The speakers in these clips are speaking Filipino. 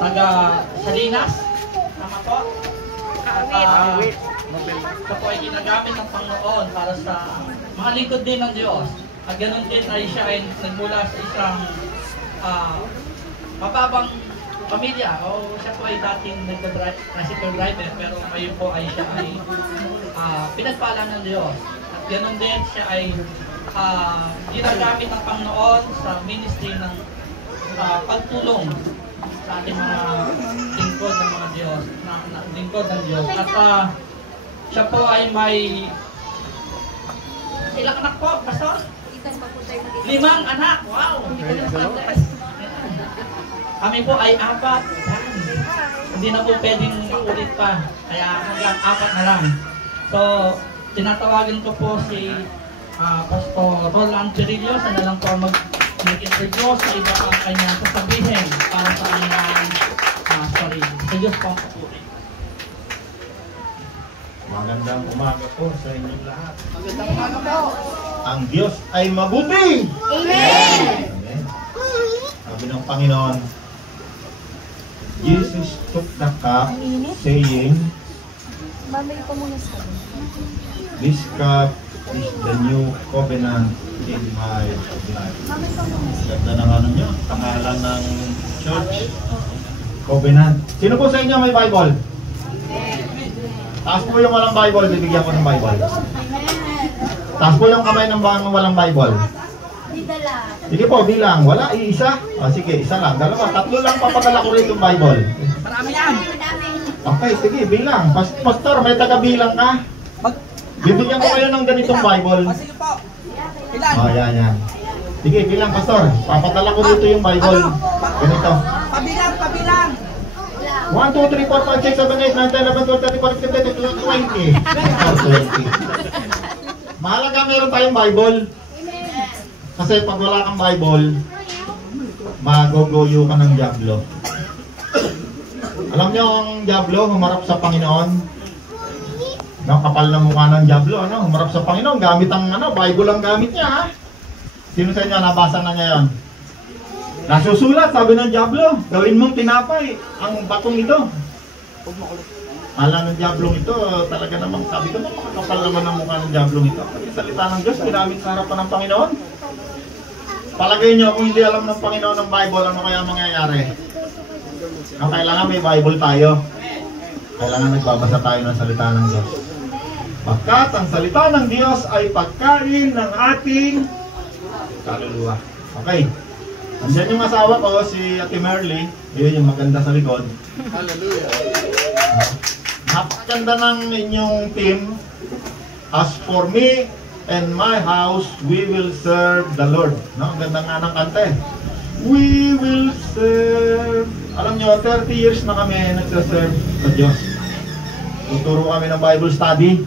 taga Salinas. Tama po? Ito po ay ginagamit ng Panginoon para sa mga lingkod din ng Diyos. At ganoon din ay siya ay nagmula sa isang mababang pamilya. O siya po ay dating tricycle driver, pero ngayon po ay siya ay pinagpala ng Diyos. At ganoon din siya ay ginagamit ng Panginoon sa ministry ng pagtulong sa ating mga lingkod ng mga Diyos, lingkod ng Diyos. At siya po ay may ilang anak po, Pastor? 5 anak, wow! Kami po ay 4. Hindi na po pwedeng ulit pa, kaya hanggang 4 na lang. So, tinatawagan ko po si Pastor Roland Cirillo, sana lang po mag-interview sa iba ang kanyang sasabihin para sa kanyang sarili. Sa Diyos po ang papuri. Magandang umaga po sa inyong lahat. Magandang umaga po. Ang Diyos ay mabuti! Amen! Amen. Sabi ng Panginoon, Jesus took the cup, saying, Babay ko muna sa akin. this cup is the new covenant in my life. Babay ko muna sa Ganda ng ano nyo, pangalan ng church, covenant. Sino po sa inyo may Bible? Taas po yung walang Bible, bibigyan ko ng Bible. Taas po yung kamay ng walang Bible. Sige po, bilang. Wala, iisa. Sige, isa lang. 2, 3 lang papadala ko rin yung Bible. Marami yan. Okay, sige, bilang. Pastor, may taga-bilang ka? Bibigyan ko kayo ng ganitong Bible. Sige po. Ilan? Yan. Sige, bilang, Pastor. Papadala ko dito yung Bible. Ganito. Pabilang. 1, 2, 3, 4, 5, 6, 7, 8, 9, 10, 11, 12, 13, 14, 15, 16, 17, 18, 19, 20. Mahalaga meron tayong Bible. Kasi pag wala kang Bible, magogoyo ka ng diablo. Alam niyo ang diablo, humarap sa Panginoon. Kapal na mukha ng diablo, humarap sa Panginoon. Gamit ang Bible ang gamit niya, ha? Sino sa inyo nabasa na niya yan? Nasusulat, sabi ng diablo, gawin mong tinapay ang batong ito. Alam ng diablong ito, talaga namang sabi ko, makakapal naman ang mukha ng diablong ito. Kasi salita ng Diyos, ginamit sa harapan ng Panginoon. Palagay niyo, kung hindi alam ng Panginoon ng Bible, ano kaya mangyayari? Kailangan may Bible tayo. Kailangan nagbabasa tayo ng salita ng Diyos. Pagkat ang salita ng Diyos ay pagkain ng ating kaluluwa. Okay. Andiyan yung asawa ko, si Ate Merly. Yun yung maganda sa likod. Hallelujah. Napakaganda ng inyong team. As for me and my house, we will serve the Lord. Ang ganda nga ng kante. We will serve. Alam nyo, 30 years na kami nagsaserve sa Diyos. Tuturo kami ng Bible study.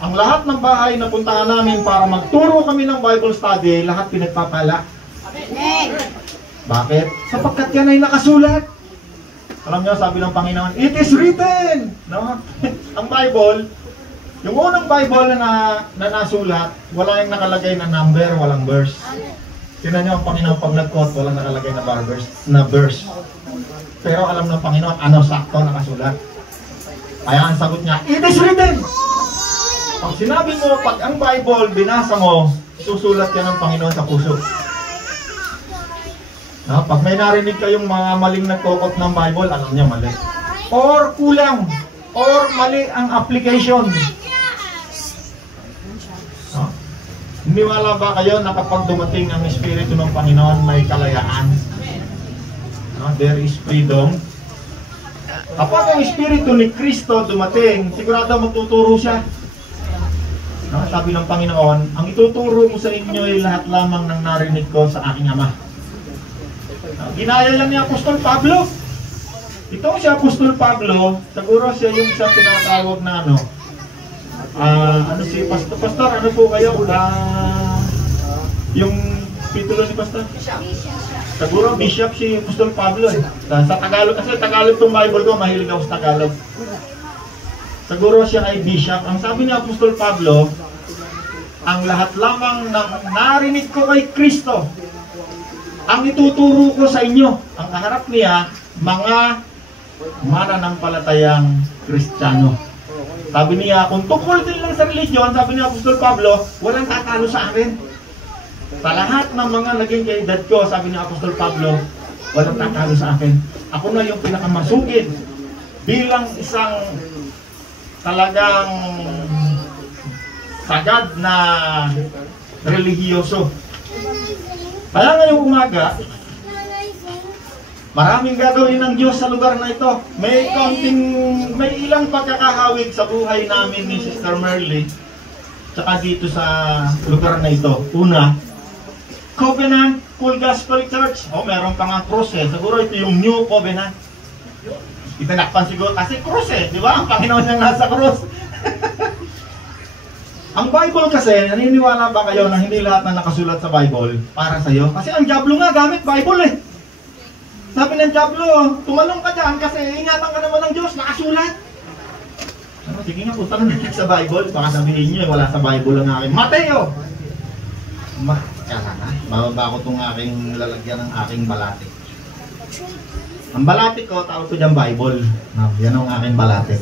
Ang lahat ng bahay na puntahan namin para magturo kami ng Bible study, lahat pinagpapala. Bakit? Sapagkat yan ay nakasulat. Alam nyo, sabi ng Panginoon, it is written! No? Ang Bible, yung unang Bible na nasulat, wala yung nakalagay na number, walang verse. Tingnan nyo ang Panginoon pag nag-quote, walang nakalagay na verse. Pero alam ng Panginoon, ano sakto nakasulat. Kaya ang sagot niya, it is written! Pag sinabi mo, pag ang Bible binasa mo, susulat yan ng Panginoon sa puso. No? Pag may narinig kayong mga maling nagkokot ng Bible, alam niya mali. Or kulang, or mali ang application. No? Niwala ba kayo na kapag dumating ang Espiritu ng Panginoon, may kalayaan? No? There is freedom. Kapag ang Espiritu ni Kristo dumating, sigurado magtuturo siya. No? Sabi ng Panginoon, ang ituturo mo sa inyo ay lahat lamang ng narinig ko sa aking Ama. Ginaya lang ni Apostol Pablo. Itong si Apostol Pablo, siguro siya yung isang tinatawag na si Pastor, ano po kayo? Yung titulo ni Pastor? Siguro Bishop si Apostol Pablo. Sa Tagalog, kasi Tagalog itong Bible ko, mahilig ako sa Tagalog. Siguro siya ay Bishop. Ang sabi ni Apostol Pablo, ang lahat lamang ng narinig ko kay Kristo, ang ituturo ko sa inyo. Ang kaharap niya, mga mananampalatayang Kristiyano. Sabi niya, kung tungkol din lang sa religion, sabi ni Apostol Pablo, walang tatalo sa akin. Sa lahat ng mga naging kaedad ko, sabi ni Apostol Pablo, walang tatalo sa akin. Ako na yung pinakamasugid bilang isang talagang sagad na relihiyoso. Kaya ngayong umaga, maraming gagawin ng Diyos sa lugar na ito. May ilang pagkakahawig sa buhay namin ni Sister Merly, tsaka dito sa lugar na ito. Una, Covenant Full Gospel Church. Meron pa nga cross eh. Siguro ito yung New Covenant. Itinakpan siguro kasi cross eh. Di ba? Ang Panginoon niyang nasa cross. Ang Bible kasi, naniniwala ba kayo na hindi lahat na nakasulat sa Bible para sa'yo? Kasi ang diablo nga gamit Bible eh. Sabi ng diablo, tumalong ka dyan kasi ingatan ka naman ng Diyos, nakasulat. Sige nga, punta na natin sa Bible. Baka sabihin nyo, wala sa Bible ang aking Mateo. Mababa ko itong aking lalagyan ng aking balate. Ang balate ko, tawag ko dyan Bible. Yan ang aking balate.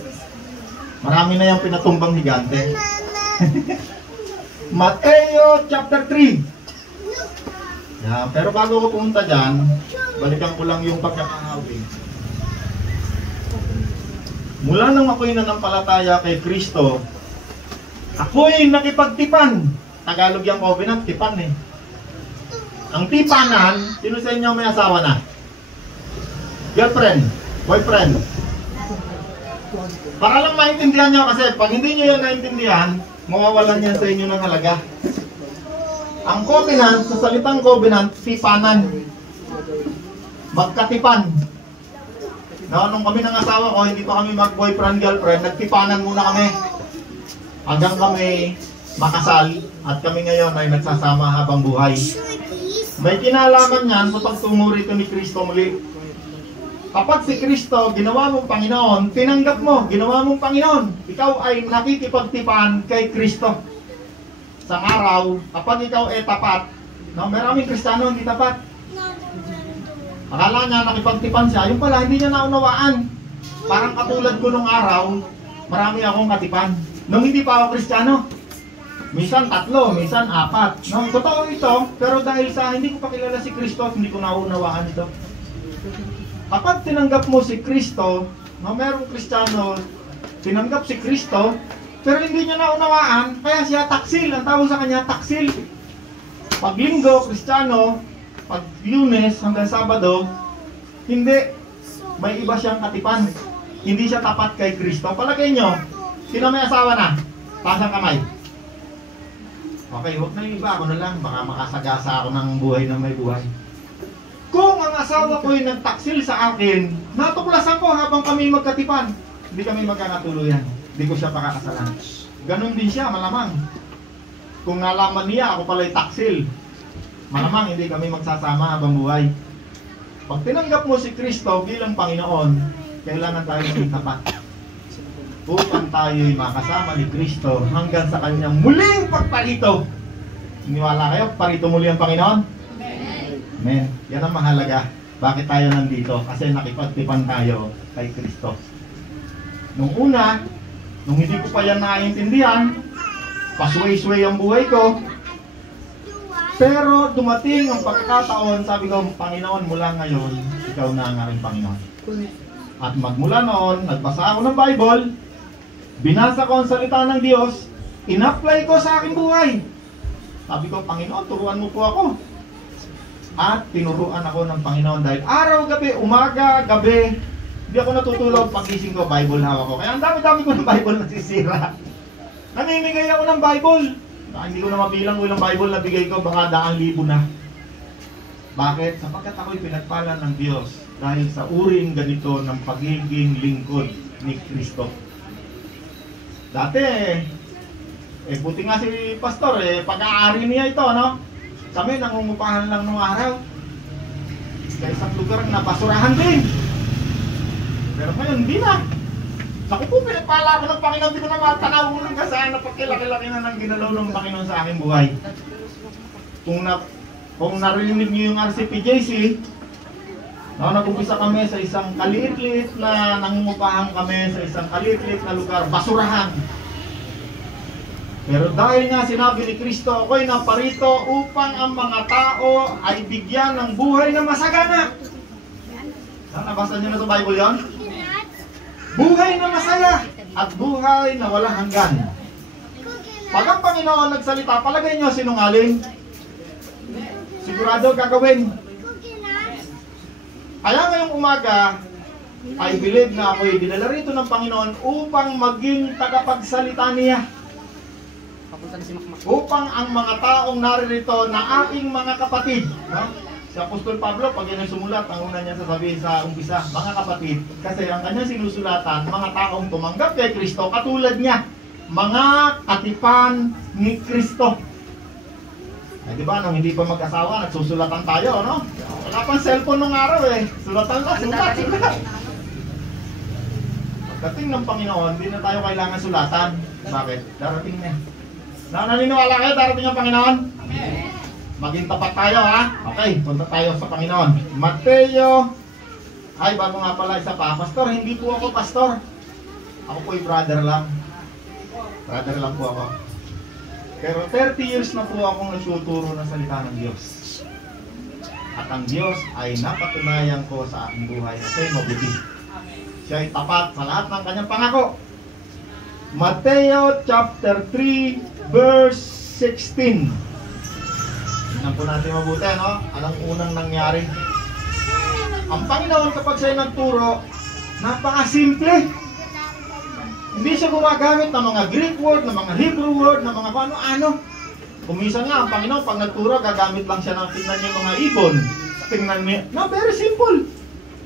Marami na yung pinatumbang higante. Mateo chapter 3. Pero bago ko pumunta dyan, balikan ko lang yung pagkakahawig. Mula nang ako'y nanampalataya kay Kristo, ako'y nakipagtipan. Tagalog yung covenant, tipan eh. Ang tipanan, sino sa inyo may asawa na? Girlfriend, boyfriend. Para lang maintindihan nyo kasi pag hindi nyo yan naintindihan, mawawalan yan sa inyo ng halaga. Ang covenant, sa salitang covenant, tipanan. Magkatipan. Nung kami ng asawa ko, hindi pa kami mag-boyfriend, girlfriend, nagtipanan muna kami. Hanggang kami makasal at kami ngayon ay nagsasama habang buhay. May kinalaman yan sa pagtungo rito ni Kristo muli. Kapag si Kristo ginawa mong Panginoon, tinanggap mo, ginawa mong Panginoon, ikaw ay nakikipagtipan kay Kristo. Sa araw, kapag ikaw ay tapat, maraming Kristiyano hindi tapat. Akala niya nakipagtipan siya, yung pala hindi niya naunawaan. Parang katulad ko nung araw, marami akong katipan. Nung hindi pa ako Kristiyano, minsan 3, minsan 4. Totoo ito, pero dahil sa hindi ko pa kilala si Kristo, hindi ko naunawaan ito. Kapag tinanggap mo si Kristo, merong Kristiyano, tinanggap si Kristo, pero hindi niya naunawaan, kaya siya taksil. Ang tawag sa kanya, taksil. Pag Linggo, Kristiyano, pag Lunes hanggang Sabado, hindi. May iba siyang katipan. Hindi siya tapat kay Kristo. Palagay nyo, sino may asawa na? Taas ang kamay. Okay, huwag na yung iba. Ako na lang. Baka makasagasa ako ng buhay na may buhay. Kung ang asawa ko ay nagtaksil sa akin, natuklasan ko habang kami magkatipan, hindi kami magkakatuluyan. Hindi ko siya pakakasalan. Ganon din siya, malamang. Kung nalaman niya, ako pala'y taksil, malamang hindi kami magsasama habang buhay. Pag tinanggap mo si Kristo bilang Panginoon, kailangan tayo maging tapat. Upang tayo'y makasama ni Kristo hanggang sa kanyang muling pagparito. Iniwala kayo, parito muli ang Panginoon? Amen. Yan ang mahalaga. Bakit tayo nandito? Kasi nakipagtipan tayo kay Kristo. Nung una, nung hindi ko pa yan naiintindihan, pasway-sway ang buhay ko. Pero dumating ang pagkakataon, sabi ko, Panginoon, mula ngayon, ikaw na ang aking Panginoon. At magmula noon, nagbasa ako ng Bible, binasa ko ang salita ng Diyos, in-apply ko sa aking buhay. Sabi ko, Panginoon, turuan mo po ako. At tinuruan ako ng Panginoon dahil araw-gabi, umaga, gabi, hindi ako natutulog, pagising ko, Bible hawak ko. Kaya ang dami-dami ko ng Bible nasisira. Namimigay ako ng Bible. Hindi ko na mabilang ilang Bible na bigay ko, baka 100,000 na. Bakit? Sapagkat ako'y pinagpala ng Diyos dahil sa uring ganito ng pagiging lingkod ni Kristo. Dati, buti nga si Pastor, pag-aari niya ito, no? Kami nangungupahan lang nung araw. Sa isang lugar na basurahan din. Pero ngayon, hindi na. Naku po, pinagpala ko ng Panginoon. Hindi ko na matanaw ng kasaan na pagkilaki-laki na ng ginalaw ng Panginoon sa aking buhay. Kung narinig niyo yung RCPJC, No, nag-umpisa kami sa isang kaliit-liit na nangungupahan kami sa isang kaliit-liit na lugar, basurahan. Pero dahil nga sinabi ni Kristo, ako'y naparito upang ang mga tao ay bigyan ng buhay na masagana. Nabasa niyo na sa Bible yon? Buhay na masaya at buhay na walang hanggan. Pag ang Panginoon nagsalita, palagay niyo sinungaling? Sigurado gagawin. Kaya ngayong umaga, I believe na ako'y dinala rito ng Panginoon upang maging tagapagsalita niya. Upang ang mga taong naririto na aking mga kapatid, no? Si Apostol Pablo, pag yan ay sumulat, ang una niya sasabihin sa umpisa, mga kapatid, kasi ang kanyang sinusulatan, mga taong tumanggap kay Kristo, katulad niya, mga katipan ni Kristo. Ay, di ba, nung hindi pa mag-asawa, nagsusulatan tayo, no? Wala pang cellphone nung araw eh. Sulatan lang, sulat. Pagdating ng Panginoon, hindi na tayo kailangan sulatan. Bakit? Darating na. Naniniwala kayo, darating ang Panginoon? Amen. Maging tapat tayo, ha? Okay, punta tayo sa Panginoon. Mateo. Ay, bago nga pala isa pa. Pastor, hindi po ako pastor. Ako po'y brother lang. Brother lang po ako. Pero 30 years na po akong nagtuturo ng salita ng Diyos. At ang Diyos ay napatunayan ko sa aking buhay na siya'y mabuti. Siya ay tapat sa lahat ng kanyang pangako. Mateo chapter 3 verse 16. Tignan po natin mabuti, no? Anong unang nangyari? Ang Panginoon kapag siya'y nagturo, napakasimple. Hindi siya gumagamit ng mga Greek word, ng mga Hebrew word, ng mga ano-ano. Kuminsan nga, ang Panginoon, pag nagturo, gagamit lang siya ng tingnan niya mga ibon. Tingnan niya, no, very simple.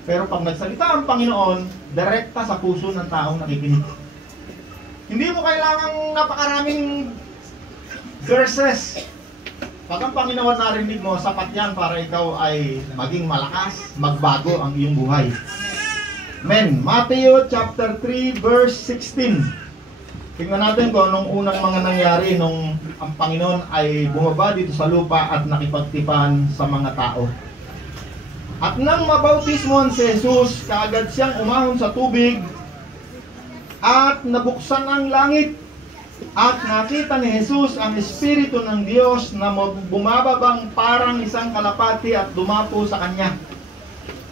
Pero pag nagsalita ang Panginoon, direkta sa puso ng taong nakikinig. Hindi mo kailangang napakaraming verses. Pag ang Panginoon narinig mo, sapat yan para ikaw ay maging malakas, magbago ang iyong buhay. Amen. Matthew chapter 3 verse 16. Tingnan natin kung anong unang mga nangyari nung ang Panginoon ay bumaba dito sa lupa at nakipagtipan sa mga tao. At nang mabautismohan si Jesus, kaagad siyang umahon sa tubig at nabuksan ang langit. At nakita ni Jesus ang Espiritu ng Diyos na bumababang parang isang kalapati at dumapo sa kanya.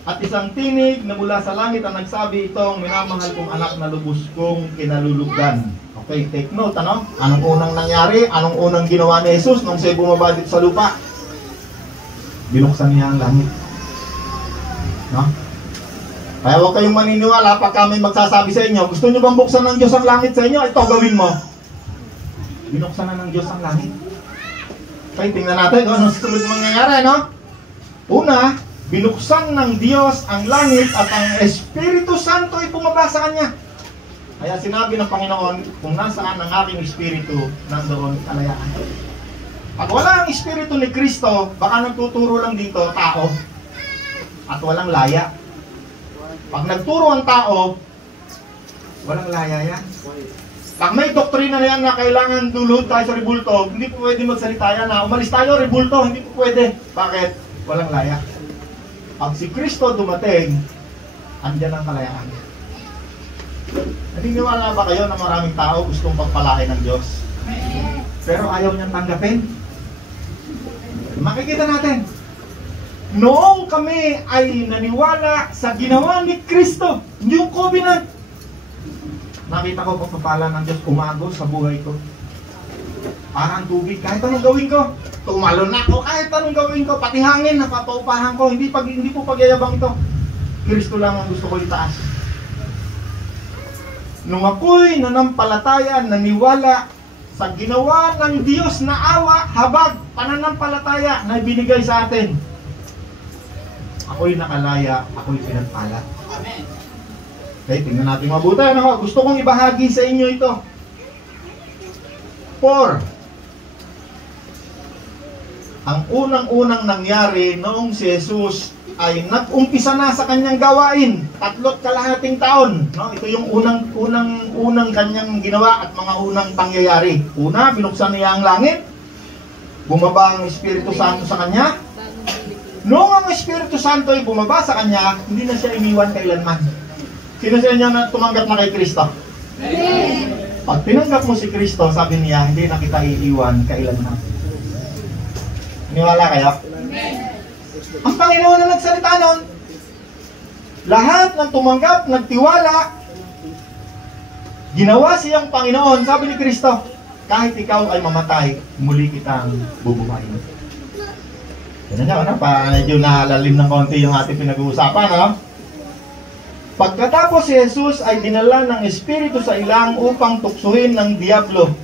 At isang tinig na mula sa langit ang nagsabi, itong minamahal kong anak na lubos kong kinalulugdan. Okay, take note, ano? Anong unang nangyari? Anong unang ginawa ni Jesus nung siya bumaba dito sa lupa? Binuksan niya ang langit. No? Kaya huwag kayong maniniwala pag kami magsasabi sa inyo, gusto nyo bang buksan ng Diyos ang langit sa inyo? Ito gawin mo. Binuksan na ng Diyos ang langit. Okay, tingnan natin kung anong susunod mangyayari, no? Una, binuksan ng Diyos ang langit at ang Espiritu Santo ay bumaba sa Kanya. Kaya sinabi ng Panginoon, kung nasaan ang aking Espiritu, nandoon kalayaan. Pag wala ang Espiritu ni Kristo, baka nagtuturo lang dito, tao. At walang laya. Pag nagturo ang tao, walang laya yan. Pag may doktrina na yan na kailangan dulod tayo sa rebulto, hindi po pwede magsalita yan na umalis tayo, rebulto, hindi po pwede. Bakit? Walang laya. Pag si Kristo dumating, andyan ang kalayaan. Naniniwala ba kayo na maraming tao gustong pagpalain ng Diyos? Pero ayaw niyang tanggapin? Makikita natin. Noong kami ay naniwala sa ginawa ni Kristo, yung covenant, nakita ko pagpapala ng Diyos umagos sa buhay ko. Parang tubig, kahit anong gawin ko, tumalon na ako, kahit anong gawin ko, pati hangin, napapaupahan ko, hindi po pagyayabang ito. Kristo lang ang gusto ko itaas. Nung ako'y nanampalataya, naniwala sa ginawa ng Diyos na awa, habag, pananampalataya na ibinigay sa atin, ako'y nakalaya, ako'y pinagpala. Amen. Okay, tingnan natin mabuti. Ano, gusto kong ibahagi sa inyo ito. 4. Ang unang-unang nangyari noong si Jesus ay nag-umpisa na sa kanyang gawain. 3.5 taon. No? Ito yung unang kanyang ginawa at mga unang pangyayari. Una, binuksan niya ang langit. Bumaba ang Espiritu Santo sa kanya. Noong ang Espiritu Santo ay bumaba sa kanya, hindi na siya iniwan kailanman. Sino sa inyo na tumanggap na kay Kristo? Pag tinanggap mo si Kristo, sabi niya, hindi na kita iiwan kailanman. Iniwala kayo? Ang Panginoon na nagsalita nun, lahat ng tumanggap, nagtiwala, ginawa siyang Panginoon. Sabi ni Kristo, kahit ikaw ay mamatay, muli kitang bubuhayin. Yan na, ano? Medyo nalalim ng konti yung ating pinag-uusapan, no? Pagkatapos si Jesus ay dinala ng Espiritu sa ilang upang tuksuhin ng Diablo.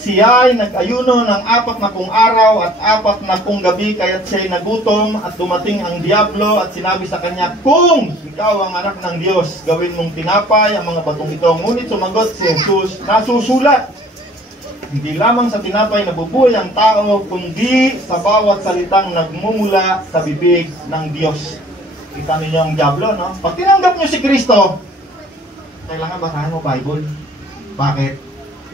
Siya ay nag-ayuno ng 40 araw at 40 gabi, kaya't siya ay nagutom at dumating ang Diablo at sinabi sa kanya, kung ikaw ang anak ng Diyos, gawin mong tinapay ang mga batong ito. Ngunit sumagot si Jesus, nasusulat, hindi lamang sa tinapay nabubuhay ang tao, kundi sa bawat salitang nagmumula sa bibig ng Diyos. Kita niyo yung Diablo, no? Pag tinanggap niyo si Kristo, kailangan basahin mo Bible. Bakit?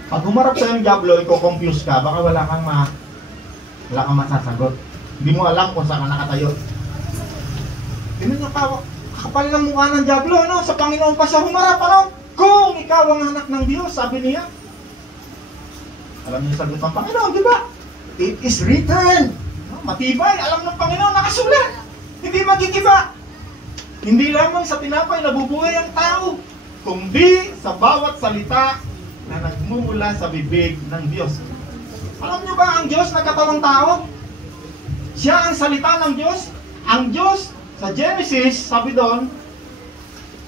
Pag humarap sa yung Diablo, i-confuse ka, baka wala kang masasagot. Hindi mo alam kung saan ka nakatayo. Tingnan niyo ka, kapal ng mukha ng Diablo, no? Sa Panginoon pa siya humarap, ano? Kung ikaw ang anak ng Diyos, sabi niya. Alam niyo sagot ng Panginoon, di ba? It is written. Matibay, alam ng Panginoon, nakasulat. Hindi magigiba. Hindi lamang sa tinapay nabubuhay ang tao, kundi sa bawat salita na nagmumula sa bibig ng Diyos. Alam niyo ba ang Diyos nagkatawang tao? Siya ang salita ng Diyos. Ang Diyos sa Genesis, sabi doon,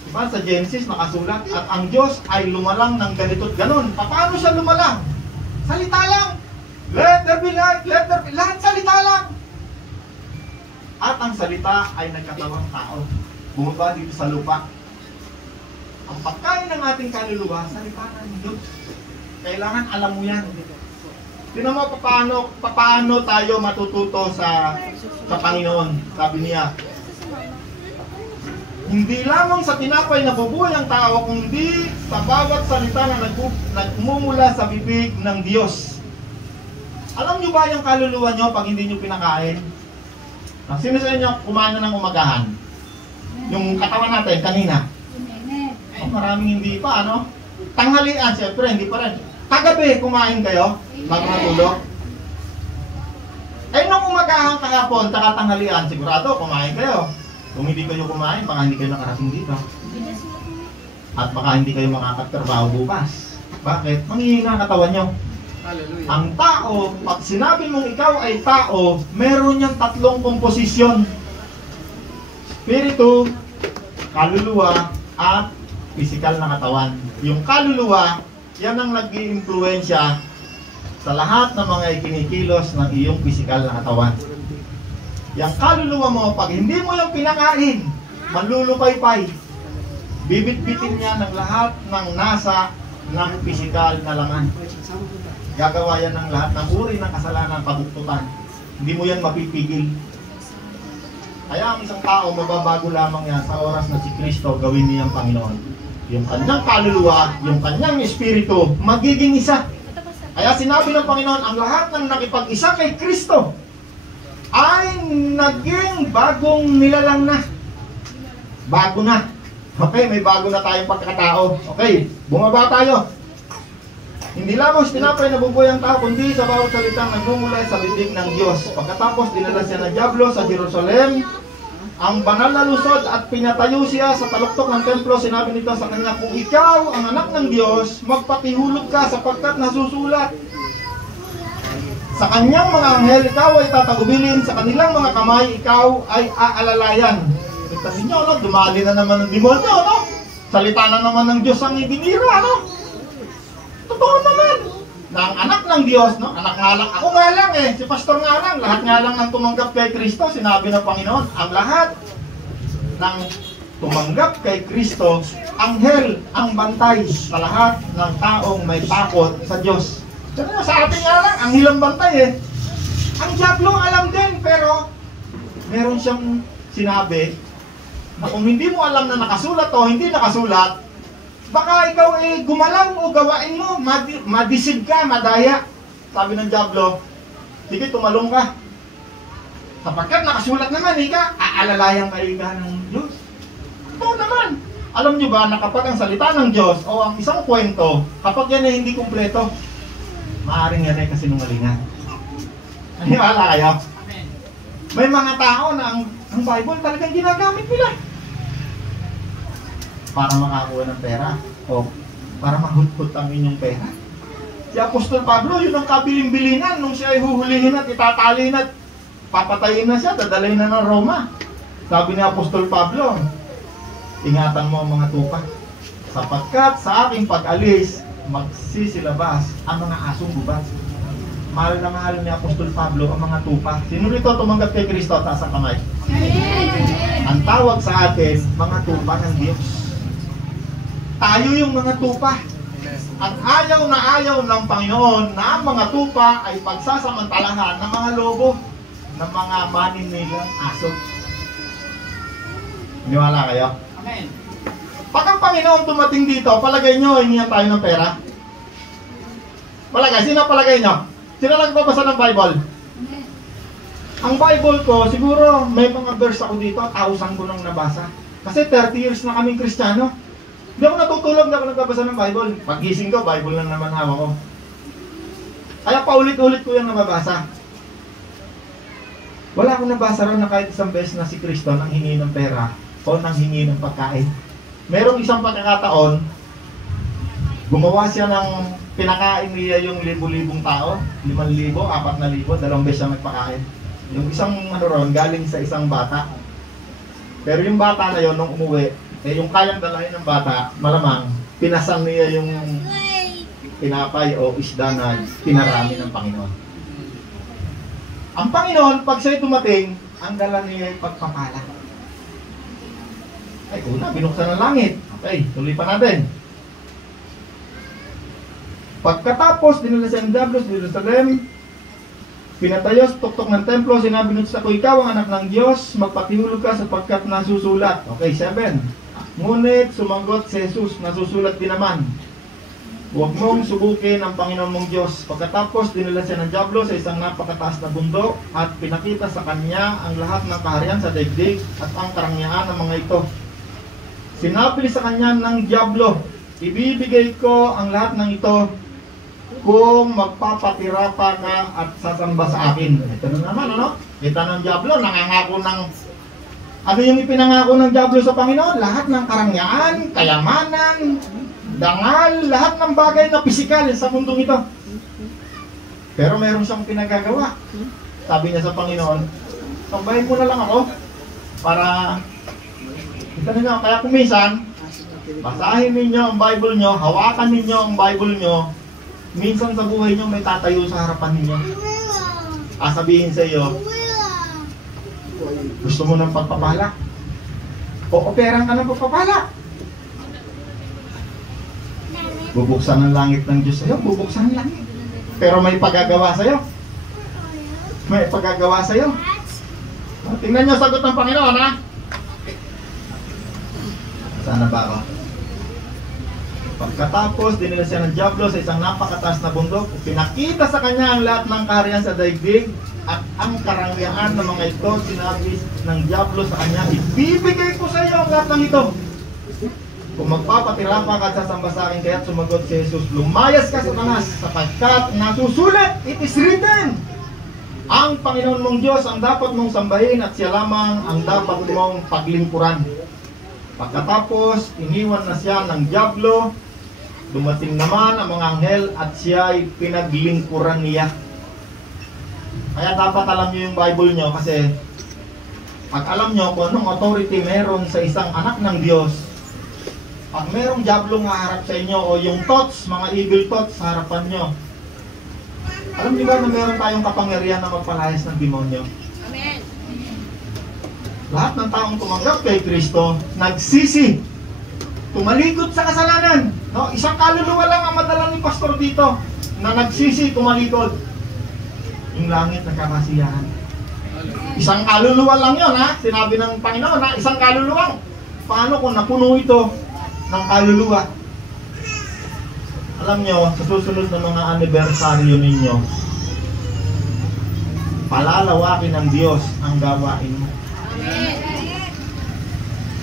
diba, sa Genesis nakasulat, at ang Diyos ay lumalang ng ganito't ganon. Paano siya lumalang? Salita lang. Let there be light, let there be, lahat salita lang. At ang salita ay nagkatawang tao. Bumaba dito sa lupa. Ang pagkain ng ating kaluluwa, salita ng Diyos. Kailangan alam mo yan. Tingnan mo paano tayo matututo sa Panginoon. Sabi niya, hindi lamang sa tinapay nabubuhay ang tao, kundi sa bawat salita na nagmumula sa bibig ng Diyos. Alam niyo ba yung kaluluwa nyo pag hindi nyo pinakain? Sino sa inyo kumain na ng umagahan? Yung katawan natin kanina. Oh, maraming hindi pa, ano? Tanghalian, siyempre, hindi pa rin. Kagabi, kumain kayo bago matulog. Eh, nung umagahan kahapon, taka tanghalian, sigurado, kumain kayo. Kung hindi kayo kumain, baka hindi kayo nakarating dito. At baka hindi kayo makakaptrabaho bukas. Bakit? Manghihina ang katawan nyo. Hallelujah. Ang tao, pag sinabi mong ikaw ay tao, meron niyang 3 komposisyon. Spiritu, kaluluwa, at physical na katawan. Yung kaluluwa, yan ang nag-i-impluensya sa lahat ng mga ikinikilos ng iyong physical na katawan. Yung kaluluwa mo, pag hindi mo yung pinakain, manlulupay-pay. Bibit-bitin niya ng lahat ng nasa ng physical na laman. Gagawa yan ng lahat ng uri ng kasalanan, pagtuktutan. Hindi mo yan mapipigil. Kaya ang isang tao, mababago lamang yan sa oras na si Kristo gawin niyang Panginoon. Yung kanyang kaluluwa, yung kanyang espiritu, magiging isa. Kaya sinabi ng Panginoon, ang lahat ng nakipag-isa kay Kristo ay naging bagong nilalang na. Bago na. Okay, may bago na tayong pagkatao. Okay, bumaba tayo. Hindi lamang tinapay nabubuhay ang tao, kundi sa bawat salitang nagmumula sa bibig ng Diyos. Pagkatapos dinala siya ng Diablo sa Jerusalem, ang banal na lungsod, at pinatayo siya sa taluktok ng templo. Sinabi nito sa kanya, kung ikaw ang anak ng Diyos, magpatihulog ka sapagkat nasusulat. Sa kanyang mga anghel, ikaw ay tatagubilin, sa kanilang mga kamay, ikaw ay aalalayan. Tignan niyo, no? Dumali na naman ng demonyo, no? Salita na naman ng Diyos ang ibinira, no? Totoo naman. Na ang anak ng Diyos, no? Anak nga lang. Ako nga lang eh. Si pastor nga lang. Lahat nga lang ng tumanggap kay Kristo. Sinabi ng Panginoon, ang lahat ng tumanggap kay Kristo, anghel ang bantay sa lahat ng taong may takot sa Diyos. Pero sa atin nga lang, anghel ang bantay eh. Ang Diablo alam din, pero meron siyang sinabi na kung hindi mo alam na nakasulat o hindi nakasulat, baka ikaw ay gumalang o gawain mo, madisig ka, madaya. Sabi ng Diablo, sige tumalong ka. Sapagkat nakasulat naman, ika, aalalayan kayo ika ng Diyos. Oo naman. Alam nyo ba na kapag ang salita ng Diyos o ang isang kwento, kapag yan ay hindi kumpleto, maaaring yan ay kasinungalingan. Naniwala kayo? May mga tao na ang Bible talagang ginagamit nila para makakuha ng pera o para mahutput ang inyong pera. Si Apostol Pablo, yun ang kabiling-bilingan nung siya ay huhulihin at itatalin at papatayin na siya, dadalhin na ng Roma. Sabi ni Apostol Pablo, ingatan mo ang mga tupa, sapagkat sa aking pag-alis, magsisilabas ang mga asong gubat. Mahal na mahal ni Apostol Pablo ang mga tupa. Sino rito tumanggap kay Kristo? Taas ang kamay. Ang tawag sa atin, mga tupa ng Diyos. Tayo yung mga tupa. At ayaw na ayaw ng Panginoon na ang mga tupa ay pagsasamantalahan ng mga lobo, ng mga maninilang aso. Niwala kayo? Amen. Pag ang Panginoon tumating dito, palagay nyo, hingihan tayo ng pera? Palagay, sino palagay nyo? Sino nagbabasa ng Bible? Ang Bible ko, siguro may mga verse ako dito, 1,000 ko nang nabasa. Kasi 30 years na kaming Kristiyano. Hindi ako natutulog na ako nagbabasa ng Bible. Pag-gising ko, Bible lang naman hawak ko. Kaya paulit-ulit ko yung nababasa. Wala akong nabasa ron na kahit isang beses na si Kristo nang hingi ng pera o nang hingi ng pagkain. Merong isang pagkakataon, gumawa siya ng pinakain niya yung libo-libong tao, 5,000, 4,000, 2 beses siya nagpakain. Yung isang ron, galing sa isang bata. Pero yung bata na yon nung umuwi, yung kayang dalahin ng bata, malamang, pinasang niya yung tinapay o isda na pinarami ng Panginoon. Ang Panginoon, pag siya'y tumating, ang dala niya ay pagpapala. Ay, una, binuksan ng langit. Okay, tuloy pa natin. Pagkatapos, dinala siya ng Diablo sa Jerusalem, pinatayo sa tuktok ng templo, sinabi nun sa ko, ikaw ang anak ng Diyos, magpatihulog ka sapagkat nasusulat. Okay, 7. Ngunit sumagot si Jesus, nasusulat din naman, huwag mong subukin ang Panginoon mong Diyos. Pagkatapos, dinala siya ng Diablo sa isang napakataas na bundok at pinakita sa kanya ang lahat ng kaharian sa daigdig at ang karangyaan ng mga ito. Sinabi sa kanya ng Diablo, ibibigay ko ang lahat ng ito kung magpapatira pa ka at sasamba sa akin. Ito na naman, ano? Kita ng Diablo, nangangako ng... Ano yung ipinangako ng Diablo sa Panginoon? Lahat ng karangyaan, kayamanan, dangal, lahat ng bagay na pisikal sa mundong ito. Pero meron siyang pinagagawa. Sabi niya sa Panginoon, sambahin mo na lang ako para... Ito na, kaya kumisan, basahin ninyo ang Bible nyo, hawakan ninyo ang Bible nyo, minsan sa buhay nyo may tatayo sa harapan ninyo. Sabihin sa iyo, gusto mo ng pagpapala? O operan ka ng pagpapala? Bubuksan ng langit ng Diyos sa'yo, bubuksan ng langit. Pero may pagagawa sa'yo. May pagagawa sa'yo. Tingnan nyo sagot ng Panginoon, ha? Sana ba ako? Pagkatapos, dinala siya ng Diablo sa isang napakataas na bundok. Pinakita sa kanya ang lahat ng kaharian sa daigdig at ang karangyaan ng mga ito. Sinabi ng Diablo sa kanya, ibibigay ko sa iyo ang lahat ng ito kung magpapatira pa ka at sasamba sa akin. Kaya't sumagot si Jesus, lumayas ka, Satanas, sapagkat nasusulat, it is written, ang Panginoon mong Diyos ang dapat mong sambahin at siya lamang ang dapat mong paglingkuran. Pagkatapos, iniwan na siya ng Diablo. Dumating naman ang mga anghel at siya ay pinaglingkuran niya. Kaya dapat alam nyo yung Bible nyo kasi pag alam nyo kung anong authority meron sa isang anak ng Diyos, pag merong Diablo nga harap sa inyo o yung thoughts, mga evil thoughts sa harapan nyo, alam nyo ba na meron tayong kapangyarihan na magpalayas ng demonyo? Amen. Lahat ng taong tumanggap kay Kristo, nagsisi, tumalikod sa kasalanan. No? Isang kaluluwa lang ang madala ni pastor dito na nagsisi, tumalikod. Yung langit nagkakasiyahan. Isang kaluluwa lang yun, ha? Sinabi ng Panginoon, ha? Isang kaluluwa. Paano kung napuno ito ng kaluluwa? Alam nyo, sa susunod na mga anibersaryo ninyo, palalawakin ng Diyos ang gawain mo.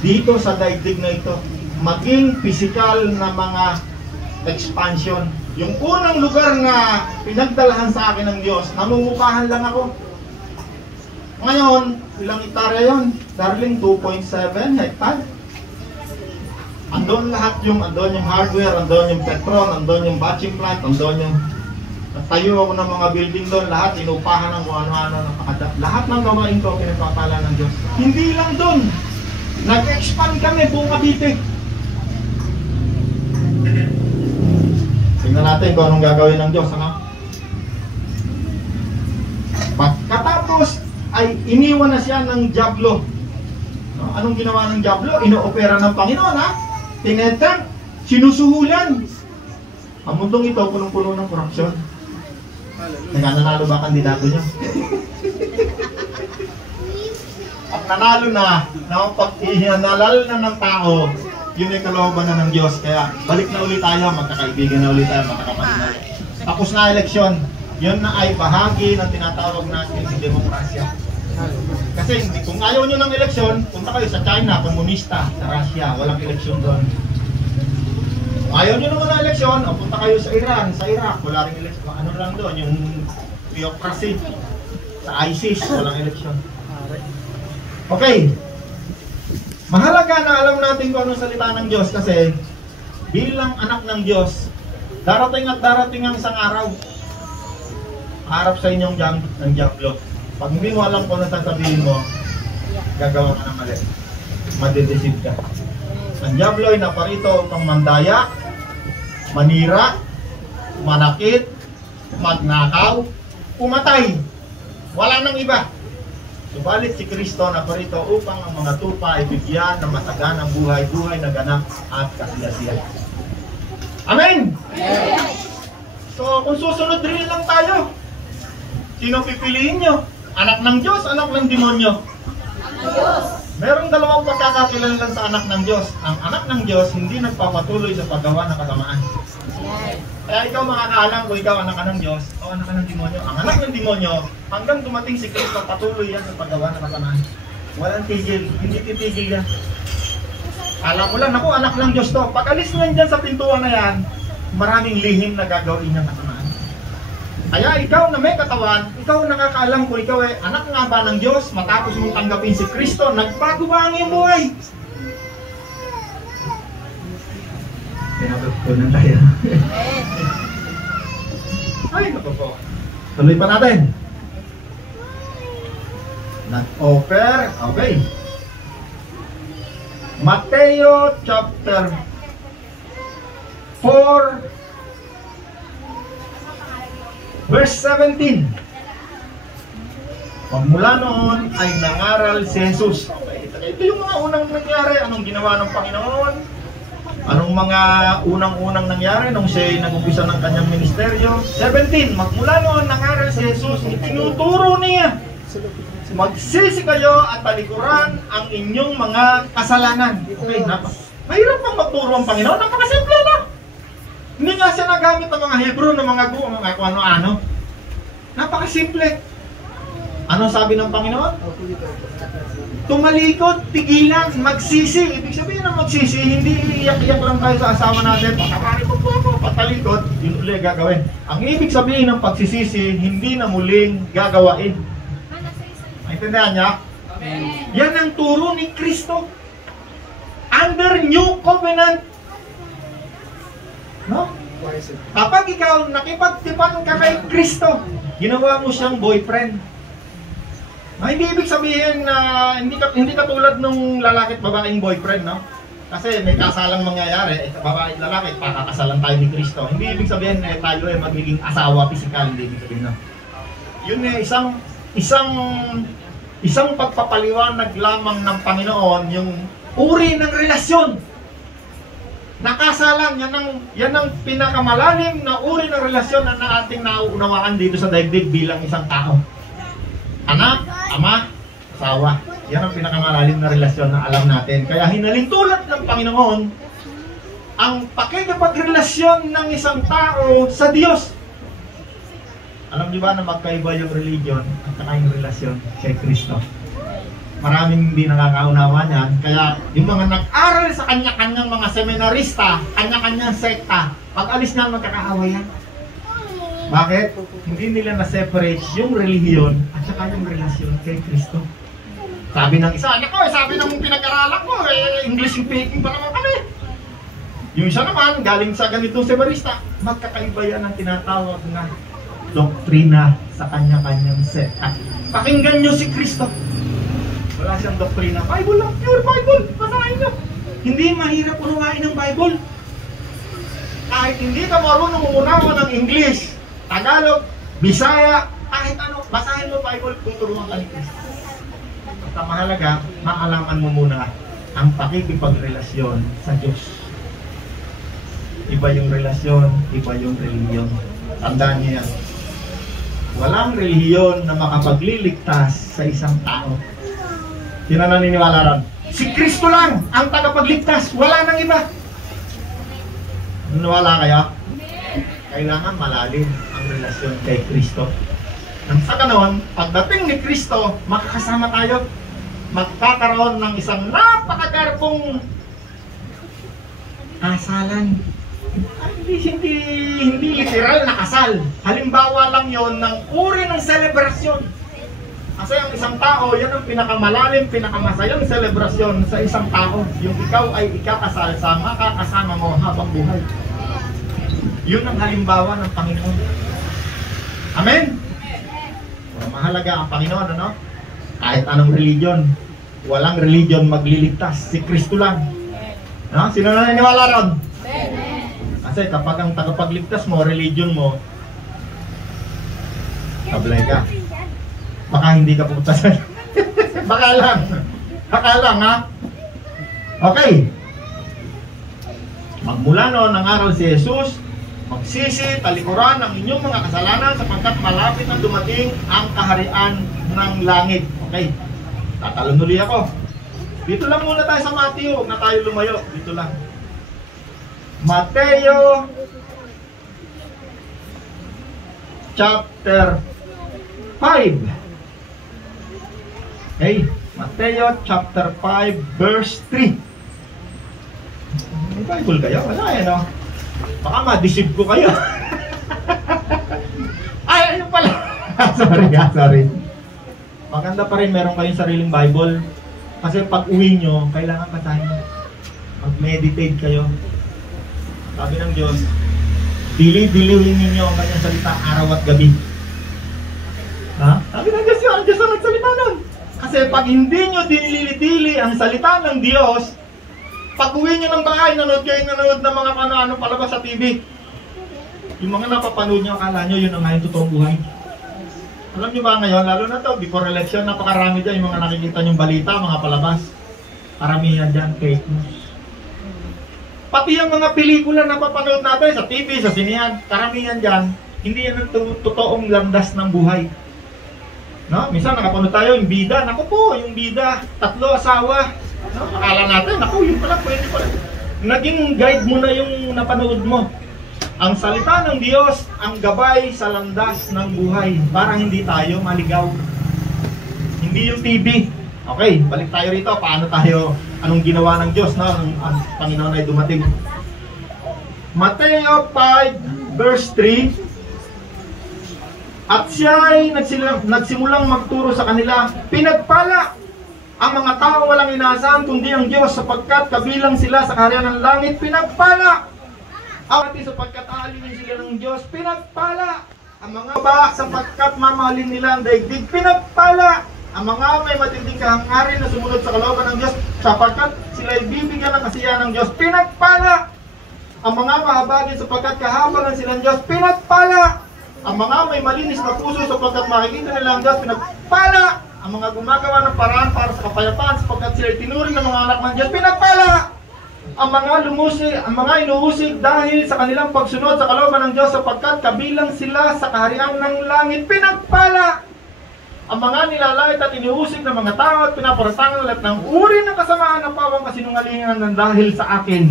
Dito sa daigdig na ito, maging physical na mga expansion. Yung unang lugar na pinagdalahan sa akin ng Diyos, namumukahan lang ako. Ngayon, ilang hektarya yun? Darling, 2.7 hectare. Andun lahat andun yung hardware, andun yung petron, andun yung batching plant, andun yung tayo ako ng mga building doon, lahat inupahan ng kung ano-ano. Lahat ng gawain ko, pinagpapala ng Diyos. Hindi lang doon. Nag-expand kami buong Cavite. Tingnan natin kung anong gagawin ng Diyos, ano? Pagkatapos ay iniwan na siya ng Diablo. No? Anong ginawa ng Diablo? Inoopera ng Panginoon, ha? Tinetang, sinusuhulan. Ang mundong ito, punong-puno ng korupsyon. Kaya nanalo ba kandidato niya? Pag nanalo na, pag inalal na ng tao, yun yung kalooban na ng Diyos. Kaya balik na ulit tayo, magkakaibigan na ulit tayo, magkakapatid na ulit. Tapos na eleksyon, yun na ay bahagi ng tinatawag natin ng demokrasya. Kasi kung ayaw nyo ng eleksyon, punta kayo sa China, komunista, sa Russia, walang eleksyon doon. Kung ayaw nyo naman ng eleksyon, punta kayo sa Iran, sa Iraq, wala rin eleksyon. Ano lang doon, yung theocracy, sa ISIS, walang eleksyon. Okay. Mahalaga na alam natin kung anong salita ng Diyos kasi bilang anak ng Diyos, darating at darating ang isang araw. Harap sa inyong ng Diablo. Pag hindi mo alam kung ano sasabihin mo, gagawa ka ng mali. Madideceive ka. Ang Diablo ay naparito upang mandaya, manira, manakit, magnakaw, pumatay. Wala nang iba. Subalit si Kristo naparito upang ang mga tupa ay bigyan ng masaganang buhay, buhay na ganap at kasiyasiyan. Amen! So kung susunod rin lang tayo, sino pipiliin nyo? Anak ng Diyos, anak ng demonyo? Merong dalawang pagkakakilanlan sa anak ng Diyos. Ang anak ng Diyos hindi nagpapatuloy sa paggawa ng kasamaan. Kaya ikaw makakaalam kung ikaw anak ka ng Diyos o anak ka ng demonyo. Ang anak ng demonyo, hanggang dumating si Kristo, patuloy yan sa paggawa ng kasamaan. Walang tigil, hindi titigil yan. Alam mo lang, naku, anak ng Diyos to. Pag alis nyo dyan sa pintuan na yan, maraming lihim na gagawin ng kasamaan. Kaya ikaw na may katawan, ikaw nakakaalam kung ikaw ay anak nga ba ng Diyos, matapos mong tanggapin si Kristo, nagbago ba ang iyong buhay? Pinatutunan tayo. Ay, naku po. Tuloy pa natin. Nag-offer, okay. Mateo chapter 4 verse 17. Pagmula noon ay nangaral si Jesus. Okay, ito yung mga unang nangyari. Anong ginawa ng Panginoon? Anong mga unang-unang nangyari nung siya nag-umpisa ng kanyang ministeryo? 17. Magmula noon nangaral si Jesus. Itinuturo niya, magsisi kayo at talikuran ang inyong mga kasalanan. Okay, mahirap pang magturo ang Panginoon. Napakasimple na. Hindi nga siya nagamit ng mga Hebrew, ng mga Gu, mga kung ano-ano. Napakasimple. Ano sabi ng Panginoon? Tumalikod, tigilan, magsisi. Ibig sabihin ng magsisi, hindi iiyak-iyak lang tayo sa asawa natin. Patalikod po ako, patalikod, yun ulit gagawin. Ang ibig sabihin ng pagsisisi, hindi na muling gagawain. Maintindihan niya? Yan ang turo ni Kristo. Under New Covenant. No? Kapag ikaw nakipagtipan ka kay Kristo, ginawa mo siyang boyfriend. No, hindi ibig sabihin na hindi katulad nung lalaki at babaeng boyfriend, no? Kasi may kasalang mangyayari, babae at lalaki, pakakasalan tayo ni Kristo. Hindi ibig sabihin na tayo ay magiging asawa physical, hindi ibig sabihin, no? Yun ay isang pagpapaliwanag lamang ng Panginoon, yung uri ng relasyon. Nakasalang, yan ang pinakamalalim na uri ng relasyon na ating nauunawaan dito sa daigdig bilang isang tao. Anak, ama, asawa. Yan ang pinakamalalim na relasyon na alam natin. Kaya hinalintulad ng Panginoon ang pakikipagrelasyon ng isang tao sa Diyos. Alam niyo ba na magkaiba yung religion at saka yung relasyon kay Kristo? Maraming hindi nakakaunawa niyan. Kaya yung mga nag-aral sa kanya-kanyang mga seminarista, kanya-kanyang sekta, pag alis na magkakaaway yan. Bakit? Hindi nila na-separate yung relihiyon at saka yung relasyon kay Kristo. Sabi ng isa, sabi ng pinag-aralan ko, English speaking pa naman kami. Yung isa naman, galing sa ganitong seminarista, magkakaiba yan ang tinatawag na doktrina sa kanya-kanyang sekta. Pakinggan nyo si Kristo. Wala siyang doktrina. Bible lang, pure Bible. Basahin nyo. Hindi mahirap unawain ng Bible. Kahit hindi ka marunong umunawa ng English, Tagalog, Bisaya, kahit ano, basahin mo Bible, tuturuan ka ni Kristo. Basta mahalaga, maalaman mo muna ang pakikipagrelasyon sa Diyos. Iba yung relasyon, iba yung relihiyon. Tandaan niyo yan. Walang relihiyon na makapagliligtas sa isang tao. Sino naniniwala ron? Si Kristo lang ang tagapagligtas. Wala nang iba. Naniniwala kaya? Kailangan malalim ang relasyon kay Kristo. Nang sa ganon, pagdating ni Kristo, makakasama tayo. Magkakaroon ng isang napakagarbong kasalan. Hindi literal na kasal. Halimbawa lang yon ng uri ng selebrasyon. Kasi ang isang tao, yan ang pinakamalalim, pinakamasayang selebrasyon sa isang tao. Yung ikaw ay ikakasal sa makakasama mo habang buhay. Yun ang halimbawa ng Panginoon. Amen? So, mahalaga ang Panginoon, ano? Kahit anong religion, walang religion magliligtas. Si Kristo lang. No? Sino na naniniwala ron? Kasi kapag ang tagapagligtas mo, religion mo, tablay ka. Baka hindi ka pupunta sa baka lang ha. Okay. Magmula noon ng araw si Jesus, magsisi, talikuran ang inyong mga kasalanan sapagkat malapit na dumating ang kaharian ng langit. Okay. Tatalon uli ako. Dito lang muna tayo sa Mateo, huwag na tayo lumayo. Dito lang. Mateo chapter 5. Okay, Mateo chapter 5 verse 3. May Bible kayo? Wala yan, no? Baka ma-deceive ko kayo. Ay, ayun pala. sorry. Maganda pa rin meron kayong sariling Bible. Kasi pag uwi nyo, kailangan basahin nyo. Mag-meditate kayo. Sabi ng Diyos, dili-diliwin ninyo ang kanyang salita araw at gabi. Ha? Sabi ng Diyos yun, ang Diyos ang nagsalita nun. Kasi pag hindi nyo dinilili-dili ang salita ng Diyos, pag uwi nyo ng bahay, nanood ng mga ano-ano palabas sa TV. Yung mga napapanood nyo, akala nyo, yun ang ngayon totoong buhay. Alam nyo ba ngayon, lalo na to, before election, napakarami dyan yung mga nakikita nyong balita, mga palabas. Karamihan dyan, fake news. Pati yung mga pelikula na napapanood natin sa TV, sa sinihan, karamihan dyan, hindi yan ang totoong landas ng buhay. No? Minsan nakapanood tayo yung bida, naku po, yung bida, 3 asawa. No? Akala natin, naku, yun pala, pwede pala. Naging guide mo na yung napanood mo. Ang salita ng Diyos, ang gabay sa landas ng buhay para hindi tayo maligaw. Hindi yung TV. Okay, balik tayo rito. Paano tayo, anong ginawa ng Diyos, no? Ang Panginoon ay dumating. Mateo 5 verse 3. At siya ay nagsimulang magturo sa kanila, pinagpala ang mga tao walang inaasahan kundi ang Diyos sapagkat kabilang sila sa kaharian ng langit. Pinagpala ang sapagkat aalinin sila ng Diyos. Pinagpala ang mga ba sapagkat mamahalin nila ang daigdig. Pinagpala ang mga may matinding kahangarin na sumunod sa kalooban ng Diyos sapagkat sila ay bibigyan ng kasiyahan ng Diyos. Pinagpala ang mga mahabagin sapagkat kahabagan sila ng Diyos. Pinagpala ang mga may malinis na puso sapagkat makikita nila ang Diyos. Pinagpala ang mga gumagawa ng paraan para sa kapayapaan sapagkat sila ay tinuring ng mga anak ng Diyos. Pinagpala ang mga inuusig dahil sa kanilang pagsunod sa kalooban ng Diyos sapagkat kabilang sila sa kaharian ng langit. Pinagpala ang mga nilalait at iniusig ng mga tao at pinaparatangan lahat ng uri ng kasamaan ng pawang kasinungalingan ng dahil sa akin.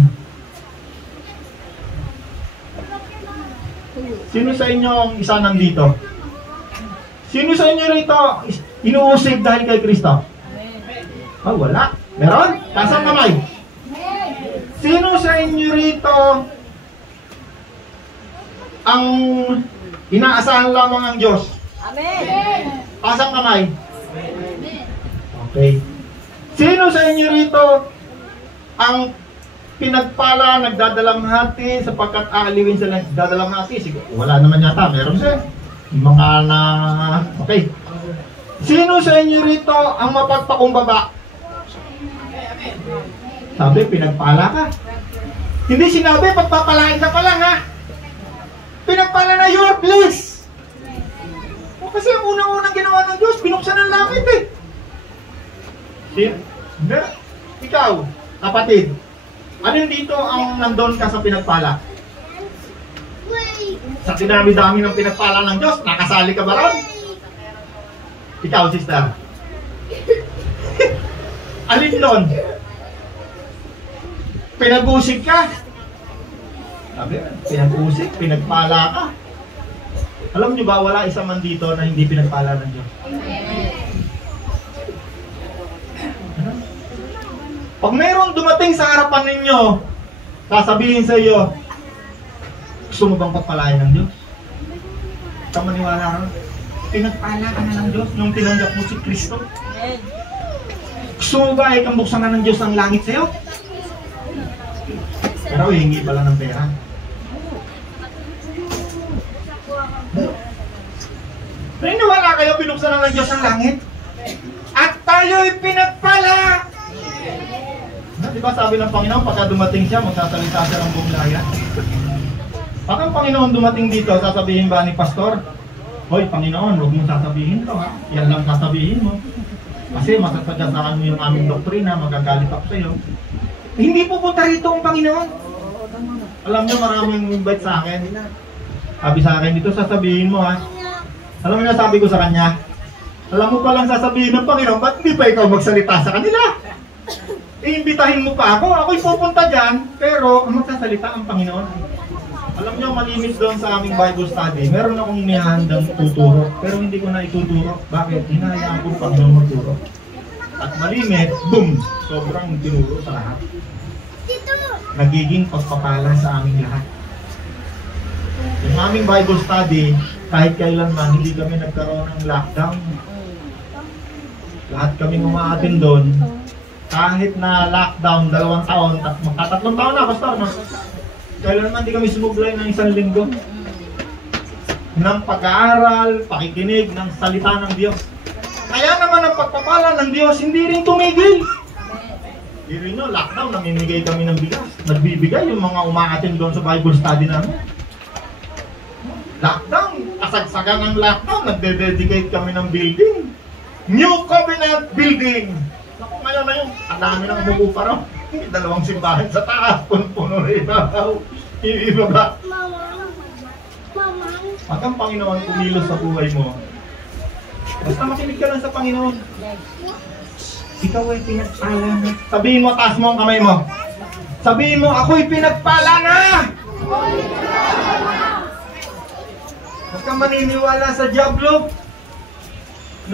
Sino sa inyo ang isa nandito? Sino sa inyo rito inuusig dahil kay Kristo? Oh, wala. Meron? Taas ang kamay. Sino sa inyo rito ang inaasahan lamang ang Diyos? Amen. Taas ang kamay. Okay. Sino sa inyo rito ang pinagpala, nagdadalamhati sapagkat aaliwin sila nagdadalamhati? Siguro, wala naman yata. Meron siya. Yung mga na... Okay. Sino sa inyo rito ang mapagpakumbaba? Sabi, pinagpala ka. Hindi sinabi, pagpapalain ka pa lang, ha? Pinagpala na you're blessed. O, kasi ang unang-unang ginawa ng Diyos, binuksan ang langit, eh. Hindi. Ikaw, kapatid, alin dito ang nandun ka sa pinagpala? Sa dinami-dami ng pinagpala ng Diyos, nakasali ka ba ron? Ikaw, sister. Alin doon? Pinag-usig ka. Sabi, pinag-usig, pinagpala ka. Alam nyo ba, wala isa man dito na hindi pinagpala ng Diyos? Pag mayroong dumating sa harapan ninyo, sasabihin sa iyo, gusto mo bang pagpalain ng Diyos? Ikaw maniwala ron? Pinagpala ka na ng Diyos nung tinanggap mo si Kristo? Gusto mo ba ikang buksan na ng Diyos ang langit sa iyo? Pero hihingi pala ng pera. Naniniwala kayo binuksan na ng Diyos ang langit? At tayo'y pinagpala! Di ba sabi ng Panginoon, pagka dumating siya, magsasalita siya ng buong laya? Pag ang Panginoon dumating dito, sasabihin ba ni Pastor, Hoy, Panginoon, huwag mong sasabihin to, ha? Yan lang sasabihin mo. Kasi masasagasaan mo yung aming doktrina, magagalit ako sa iyo. Hindi pupunta rito ang Panginoon. Alam niyo, maraming invite sa akin. Sabi sa akin, dito sasabihin mo, ha? Alam mo na sabi ko sa kanya, alam mo palang sasabihin ng Panginoon, ba't hindi pa ikaw magsalita sa kanila? Iimbitahin mo pa ako, ako'y pupunta dyan, pero ang magsasalita ang Panginoon. Alam niyo, malimit doon sa aming Bible study, meron akong inihandang tuturo, pero hindi ko na ituturo. Bakit? Hinahayaan ko Panginoon magturo. At malimit, boom! Sobrang tinuro sa lahat. Nagiging pagpapala sa aming lahat. Yung aming Bible study, kahit kailanman, hindi kami nagkaroon ng lockdown. Lahat kami umaatin doon. Kahit na lockdown, 2 taon, magkatatlong taon na, basta, no? Kailanman di kami sumuglay ng 1 linggo ng pag-aaral, pakikinig ng salita ng Diyos. Kaya naman ang pagpapala ng Diyos, hindi rin tumigil. Hindi rin nyo, lockdown, namimigay kami ng bigas. Nagbibigay yung mga umaatin doon sa Bible study namin. Lockdown, kasagsagan ng lockdown, nagde-dedicate kami ng building. New Covenant Building. Naku, ngayon na yun, ang dami ng buko pa raw. 2 simbahan sa taas, puno rin daw. Iba ba? Pag ang Panginoon kumilos sa buhay mo, basta makinig ka lang sa Panginoon. Ikaw ay pinagpala na. Sabihin mo, taas mo ang kamay mo. Sabihin mo, ako'y pinagpala na! Huwag kang maniniwala sa diablo.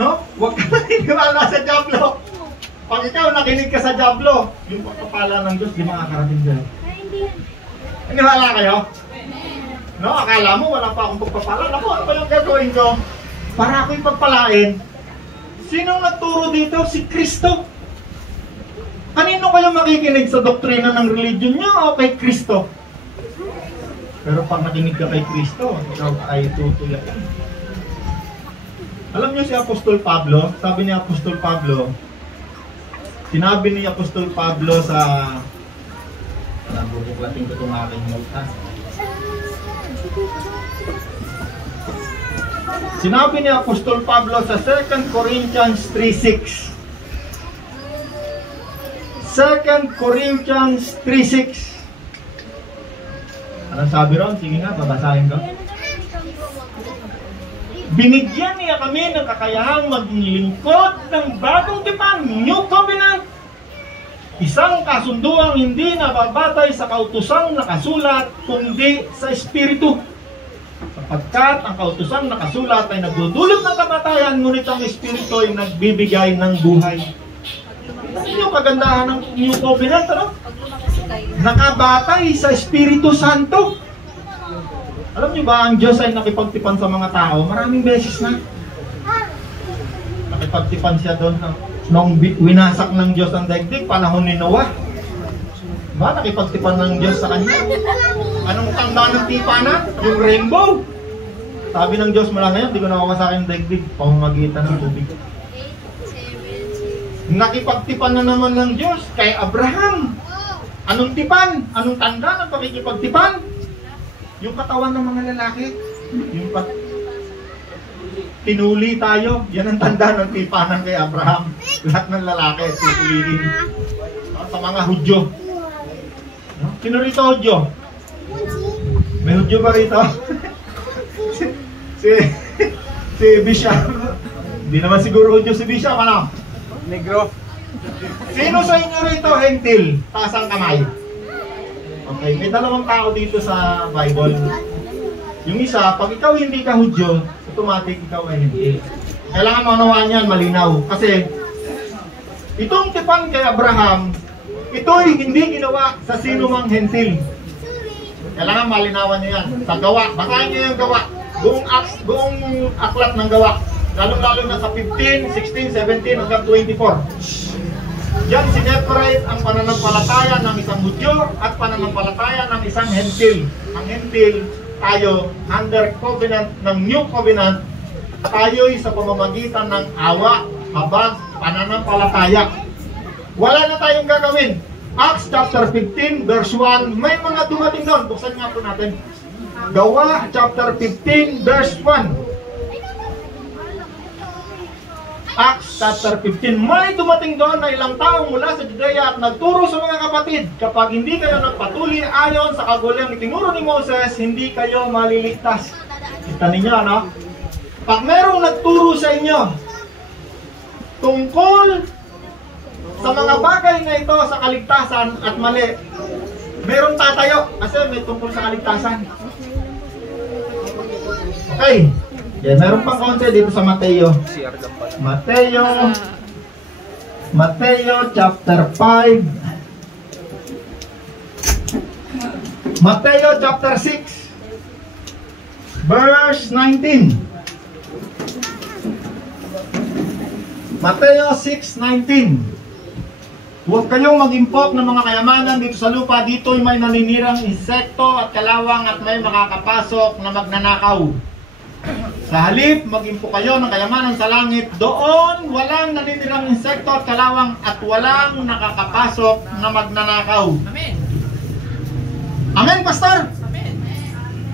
No? Huwag kang maniniwala sa diablo. Pag ikaw nakinig ka sa diablo, yung pagpapala ng Diyos, di makakarating dyan. Naniwala kayo? No? Akala mo, wala pa akong pagpapala. Naku, ano ba yung gagawin ko? Para ako'y pagpalain. Sinong nagturo dito? Si Kristo. Kanino kayo makikinig sa doktrina ng religion nyo o kay Kristo? Pero pag nakinig ka kay Kristo, ikaw ay tutuyakin. Alam niyo si Apostol Pablo, sabi ni Apostol Pablo, sinabi ni Apostol Pablo sa... bubuklatin ko itong aking note. Sinabi ni Apostol Pablo sa 2 Corinthians 3:6. 2 Corinthians 3:6. Anong sabi ron? Sige nga, babasahin ko. Binigyan niya kami ng kakayahang maglingkod ng bagong tipan, New Covenant. Isang kasunduang hindi nababatay sa kautosang nakasulat, kundi sa Espiritu. Sapagkat ang kautusan nakasulat ay nagdudulot ng kamatayan, ngunit ang Espiritu ay nagbibigay ng buhay. Ano yung kagandahan ng New Covenant, ano? Nakabatay sa Espiritu Santo. Alam niyo ba, ang Diyos ay nakipagtipan sa mga tao maraming beses na. Nakipagtipan siya doon nung winasak ng Diyos ang daigdig, panahon ni Noah. Diba? Nakipagtipan ng Diyos sa kanya. Anong tanda ng tipanan? Yung rainbow. Sabi ng Diyos, mula ngayon, di ko nawawasakin ng daigdig, pamamagitan ng tubig. Nakipagtipan na naman ng Diyos kay Abraham. Anong tipan? Anong tanda ng pakikipagtipan? Yung katawan ng mga lalaki. Yung tinuli tayo. Yan ang tanda ng tipanan kay Abraham. Lahat ng lalaki, tutulihin. Sa mga Hudyo. Sino rito Hudyo? May Hudyo ba rito? si Bishop. Hindi naman siguro Hudyo si Bishop, ano? Negro. Sino sa inyo rito hentil? Taas ang kamay. Okay, may dalawang tao dito sa Bible. Yung isa, pag ikaw hindi ka Hudyo, automatic ikaw ay hentil. Kailangan maunawaan yan, malinaw. Kasi itong tipan kay Abraham, ito'y hindi ginawa sa sino mang hentil. Kailangan malinawan niyo yan. Sa gawa, basahin niyo yung gawa. Buong aklat ng gawa. Lalo-lalo na sa 15, 16, 17 hanggang 24. Yan sineparate ang pananampalataya ng isang Hudyo at pananampalataya ng isang hentil. Ang hentil, tayo under covenant ng New Covenant, tayo'y sa pamamagitan ng awa, habag, pananampalataya. Wala na tayong gagawin. Acts chapter 15 verse 1, may mga dumating doon. Buksan nga po natin. Gawa chapter 15 verse 1. Acts chapter 15, may dumating doon na ilang tao mula sa Judea at nagturo sa mga kapatid, kapag hindi kayo nagpatuloy ayon sa kaguluhang itinuro ni Moses, hindi kayo maliligtas. Kita ninyo, no? Pag merong nagturo sa inyo tungkol sa mga bagay na ito sa kaligtasan at mali, merong tatayo kasi may tungkol sa kaligtasan. Okay. Yeah, meron pang konti dito sa Mateo. Mateo chapter 5. Mateo chapter 6 verse 19. Mateo 6:19. Huwag kayong mag-impok ng mga kayamanan dito sa lupa. Dito'y may naninirang insekto at kalawang at may makakapasok na magnanakaw. Sa halip, mag-impok kayo ng kayamanan sa langit. Doon, walang naninirang insekto at kalawang at walang nakakapasok na magnanakaw. Amen. Amen, Pastor? Amen.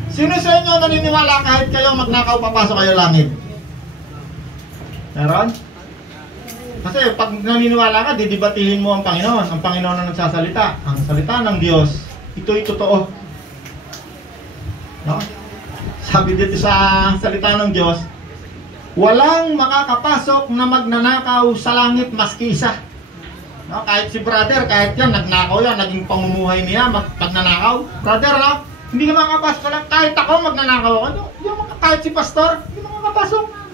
Sino sa inyo naniniwala kahit kayo magnakaw, papasok kayo langit? Meron? Kasi pag naniniwala ka, didibatihin mo ang Panginoon. Ang Panginoon ang nagsasalita. Ang salita ng Diyos, ito'y totoo. No? Sabi dito sa salita ng Diyos, walang makakapasok na magnanakaw sa langit maski isa. No? Kahit si brother, kahit yan, nagnakaw yan, naging pamumuhay niya, magnanakaw. Brother, no? Hindi ka makakapasok lang. Kahit ako, magnanakaw ako. No? Kahit si pastor, hindi makakapasok.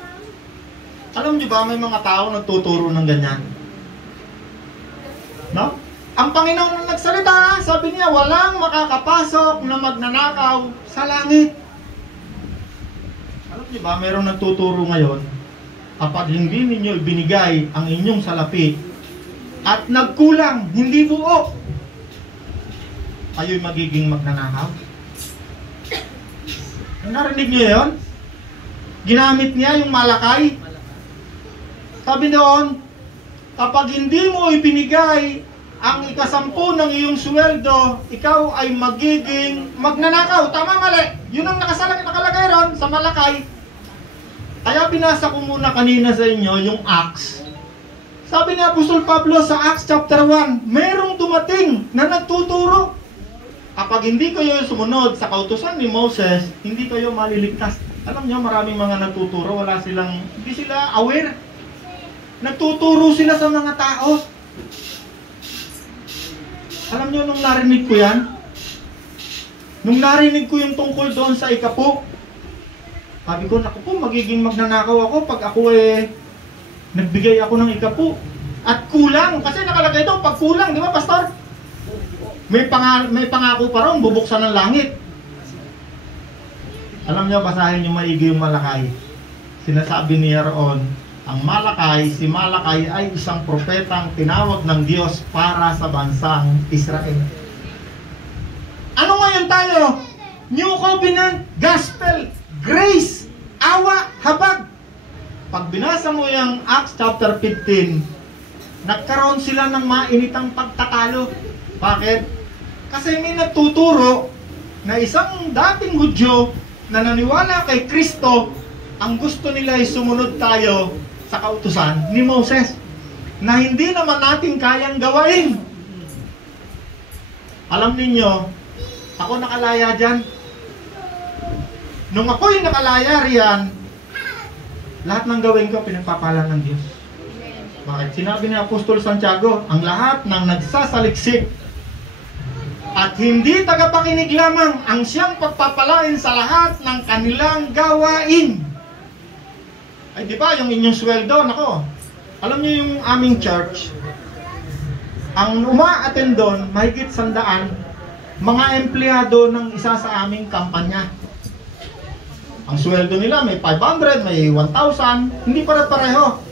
Alam niyo ba, may mga tao nagtuturo ng ganyan? No? Ang Panginoon na nagsalita, sabi niya, walang makakapasok na magnanakaw sa langit. Alam niyo ba, mayroong nagtuturo ngayon, kapag hindi ninyo ibinigay ang inyong salapi at nagkulang, hindi buo, kayo'y magiging magnanakaw. Narinig niyo yun? Ginamit niya yung malakay. Sabi doon, kapag hindi mo ibinigay ang ikasampu ng iyong sweldo, ikaw ay magiging magnanakaw. Tama, mali. Yun ang nakalagay ron sa malakay. Kaya binasa ko muna kanina sa inyo yung Acts. Sabi ni Apostol Pablo sa Acts chapter 1, merong dumating na nagtuturo. Kapag hindi kayo sumunod sa kautusan ni Moses, hindi kayo maliligtas. Alam niyo, maraming mga nagtuturo, hindi sila aware. Nagtuturo sila sa mga tao. Alam niyo, nung narinig ko yan, nung narinig ko yung tungkol doon sa ikapo, Sabi ko, naku po, magiging magnanakaw ako pag ako nagbigay ako ng ika-10. At kulang, kasi nakalagay doon, pag kulang, di ba, Pastor? May pangako pa ron, bubuksan ng langit. Alam niyo, basahin niyo maigi yung Malakay. Sinasabi niya roon, ang Malakay, si Malakay ay isang propetang tinawag ng Diyos para sa bansang Israel. Ano ngayon tayo? New Covenant, Gospel, Grace, Awa, Habag. Pag binasa mo yung Acts chapter 15, nagkaroon sila ng mainitang pagtatalo. Bakit? Kasi may nagtuturo na isang dating Hudyo na naniwala kay Kristo, ang gusto nila ay sumunod tayo sa kautusan ni Moses na hindi naman natin kayang gawain. Alam niyo, ako nakalaya dyan. Nung ako'y nakalaya riyan, lahat ng gawin ko pinagpapala ng Diyos. Bakit? Sinabi ni Apostol Santiago, ang lahat ng nagsasaliksik at hindi tagapakinig lamang ang siyang pagpapalain sa lahat ng kanilang gawain. Ay di ba yung inyong sweldo, nako. Alam niyo yung aming church, ang uma-attend doon, mahigit 100 mga empleyado ng isa sa aming kampanya. Ang sweldo nila may 500, may 1,000, hindi pare-pareho.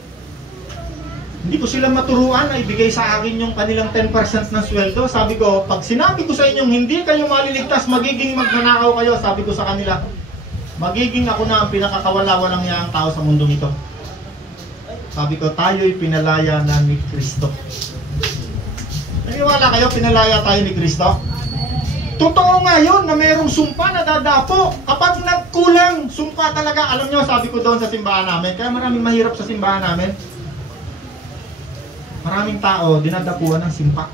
Hindi ko sila maturuan na ibigay sa akin yung kanilang 10% ng sweldo. Sabi ko, pag sinabi ko sa inyong hindi kayo maliligtas, magiging magnanakaw kayo, sabi ko sa kanila, magiging ako na ang pinakakawala-walang yaang tao sa mundong ito. Sabi ko, tayo'y pinalaya na ni Kristo. Naniwala kayo, pinalaya tayo ni Kristo? Totoo nga yun na mayroong sumpa na dadapo. Kapag nagkulang, sumpa talaga. Alam nyo, sabi ko doon sa simbahan namin, kaya maraming mahirap sa simbahan namin. Maraming tao dinadapuan ng simpa.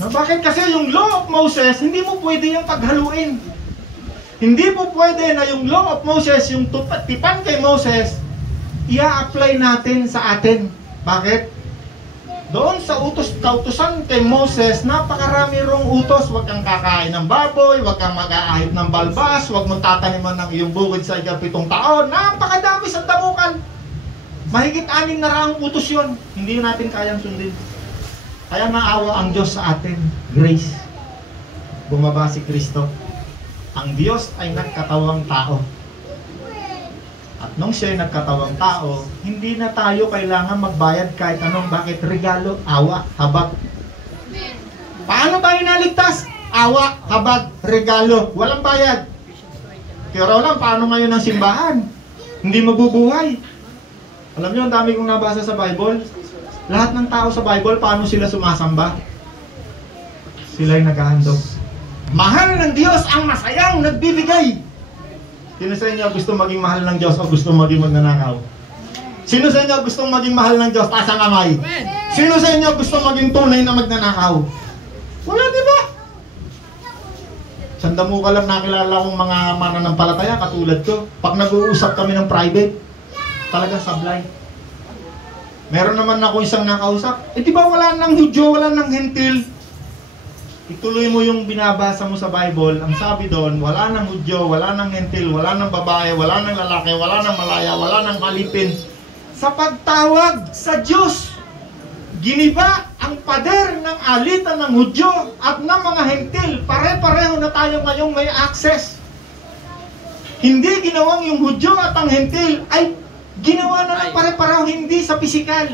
No, bakit? Kasi yung law of Moses, hindi mo pwede yung paghaluin. Hindi mo pwede na yung law of Moses, yung tipan kay Moses, i-apply natin sa atin. Bakit? Doon sa kautusan kay Moses, napakarami rong utos. Huwag kang kakain ng baboy, huwag kang mag-aahit ng balbas, huwag mong tataniman ng iyong bukid sa 7 taon. Napakadami sa damukan. Mahigit 6 na raang utos yun. Hindi natin kayang sundin. Kaya naawa ang Diyos sa atin. Grace. Bumaba si Kristo. Ang Diyos ay nagkatawang tao. At nung siya'y nagkatawang tao, hindi na tayo kailangan magbayad kahit anong. Bakit? Regalo, awa, habag. Paano tayo naligtas? Awa, habag, regalo. Walang bayad. Pero lang, paano ngayon ang simbahan? Hindi mabubuhay. Alam niyo, ang dami kong nabasa sa Bible. Lahat ng tao sa Bible, paano sila sumasamba? Sila'y naghahandog. Mahal ng Diyos ang masayang nagbibigay. Sino sa inyo gusto maging mahal ng Diyos o gusto maging magnanakaw? Sino sa inyo gusto maging mahal ng Diyos? Taas ang kamay. Sino sa inyo gusto maging tunay na magnanakaw? Wala, di ba? Sandamo ka lang nakilala kong mga mananampalataya katulad ko. Pag nag-uusap kami ng private, talagang sablay. Meron naman ako isang nakausap. Di ba wala nang Hudyo, wala nang Hentil? Ituloy mo yung binabasa mo sa Bible. Ang sabi doon, wala nang Hudyo, wala nang Hentil, wala nang babae, wala nang lalaki, wala nang malaya, wala nang malipin. Sa pagtawag sa Diyos, giniba ang pader ng alitan ng Hudyo at ng mga Hentil. Pare-pareho na tayo ngayong may access. Hindi ginawang yung Hudyo at ang Hentil ay ginawa na ng pare-pareho, hindi sa pisikal.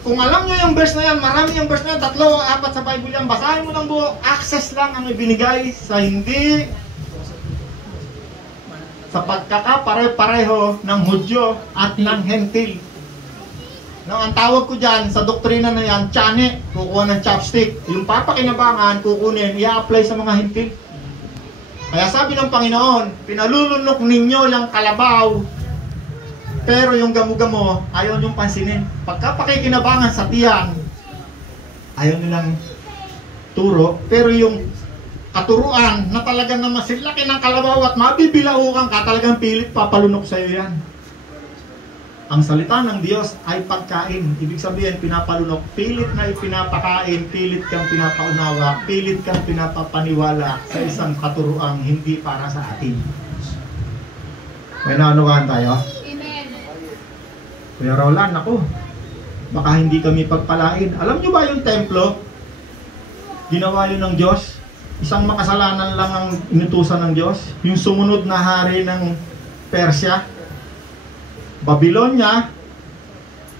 Kung alam nyo yung verse na yan, marami yung verse na yan, 3 o 4 sa Bible yan, basahin mo ng buo, access lang ang ibinigay sa hindi sa pagkakapare-pareho ng Hudyo at ng Hentil. No, ang tawag ko dyan, sa doktrina na yan, tiyane, kukuha ng chopstick. Yung papakinabangan, kukunin, i-apply sa mga Hentil. Kaya sabi ng Panginoon, pinalulunok ninyo yung kalabaw, pero yung gamo-gamo, ayaw niyong pansinin. Pagka pakikinabangan sa tiyan, ayaw nilang turo. Pero yung katuruan na talagang naman silaki ng kalabaw at mabibilaukan ka, talagang pilit papalunok sa iyo yan. Ang salita ng Diyos ay pagkain. Ibig sabihin, pinapalunok. Pilit na ipinapakain, pilit kang pinapaunawa, pilit kang pinapapaniwala sa isang katuruang hindi para sa atin. May naunawaan tayo? Amen. Kuya Roland, ako, baka hindi kami pagpalain. Alam nyo ba yung templo? Ginawa yun ng Diyos. Isang makasalanan lang ang inutusan ng Diyos. Yung sumunod na hari ng Persia, Babylonia,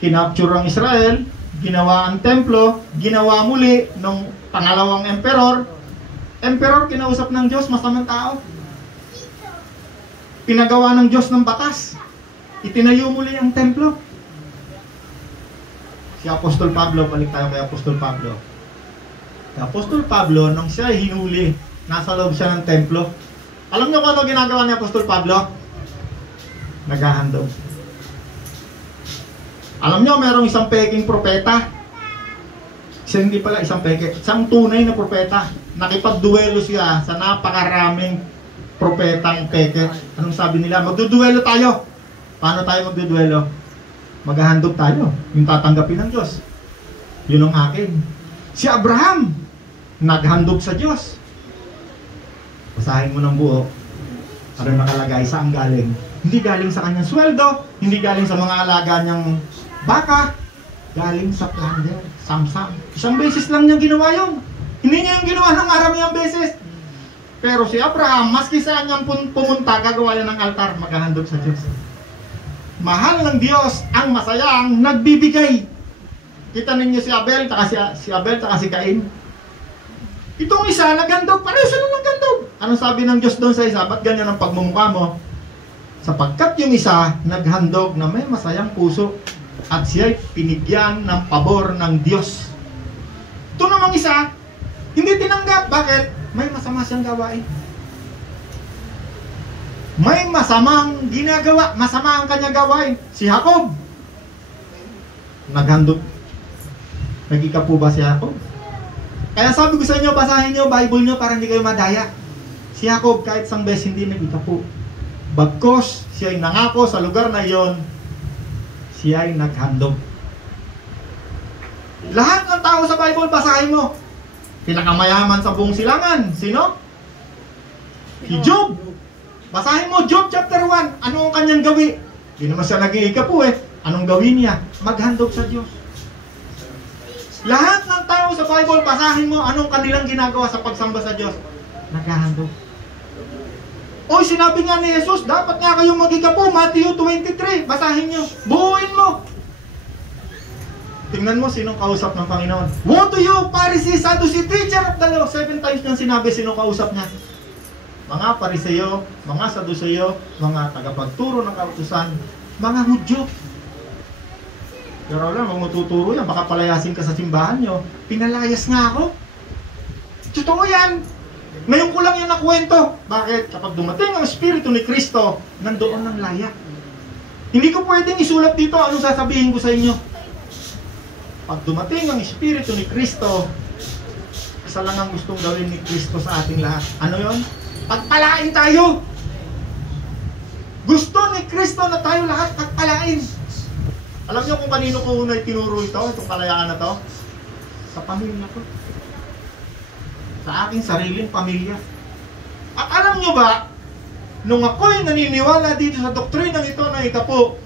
kinapture ang Israel, ginawa ang templo, ginawa muli ng pangalawang emperor. Emperor, kinausap ng Diyos, masamang tao. Pinagawa ng Diyos ng batas. Itinayo muli ang templo. Si Apostol Pablo, balik tayo kay Apostol Pablo. Si Apostol Pablo, nung siya hinuli, nasa loob siya ng templo. Alam niyo kung ano ginagawa ni Apostol Pablo? Naghahandog. Alam niyo, mayroong isang peking propeta. Siya hindi pala isang peke, isang tunay na propeta. Nakipagduelo siya sa napakaraming propetang peke. Anong sabi nila? Magduduelo tayo. Paano tayo magduduelo? Maghahandog tayo. Yung tatanggapin ng Diyos. Yun ang akin. Si Abraham, naghandog sa Diyos. Basahin mo ng buo. Ano nakalagay? Saan galing? Hindi galing sa kanyang sweldo. Hindi galing sa mga alaga niyang baka. Galing sa plunder, samsam. Isang beses lang niya ginawa yun. Hindi niya yung ginawa ng maraming beses. Pero si Abraham, maski saan niyang pumunta, gagawa niya ng altar, maghahandog sa Diyos. Mahal ng Diyos ang masayang nagbibigay. Kita ninyo si Abel, si Abel, si Cain. Itong isa, naghandog. Pareho sila naghandog. Anong sabi ng Diyos doon sa isa? Ba't ganyan ang pagmumukha mo? Sapagkat yung isa, naghandog na may masayang puso at siya'y pinigyan ng pabor ng Diyos. Ito namang isa, hindi tinanggap. Bakit? May masama siyang gawain. May masamang ginagawa. Masama ang kanyang gawain. Si Jacob, naghandog. Nag-ika po ba si Jacob? Kaya sabi ko sa inyo, basahin nyo Bible nyo para hindi kayo madaya. Si Jacob, kahit isang beses hindi nag-ika po. Bagkos siya'y nangako sa lugar na iyon, siya'y naghandog. Lahat ng tao sa Bible, basahin mo. Pinakamayaman sa buong silangan. Sino? Si Job. Basahin mo, Job chapter 1. Ano ang kanyang gawi? Hindi naman siya nag-iika po eh. Anong gawin niya? Maghandog sa Diyos. Lahat ng tao sa Bible, basahin mo anong kanilang ginagawa sa pagsamba sa Diyos. Naghahandog. Oy, sinabi nga ni Jesus, dapat nga kayong mag-ikapo, Matthew 23. Basahin nyo. Buuin mo. Tingnan mo sinong kausap ng Panginoon. Woe to you, Pharisees, Sadducees, teacher of the law. 7 times niyang sinabi sinong kausap niya. Mga Pariseo, mga Saduseo, mga tagapagturo ng kautusan, mga Hudyo. Pero alam, kung matuturo yan, baka palayasin ka sa simbahan nyo. Pinalayas nga ako. Totoo yan. Ngayon ko lang yan nakwento. Bakit? Kapag dumating ang Espiritu ni Kristo, nandoon ng laya. Hindi ko pwedeng isulat dito anong sasabihin ko sa inyo. Pag dumating ang Espiritu ni Kristo, isa lang ang gustong gawin ni Kristo sa ating lahat. Ano yon? Pagpalain tayo. Gusto ni Kristo na tayo lahat pagpalain. Alam niyo kung kanino ko unay tinuro itong palayaan na to? Sa pamilya ko. Sa aking sariling pamilya. At alam niyo ba, nung ako'y naniniwala dito sa doktrinang ito na ikapo,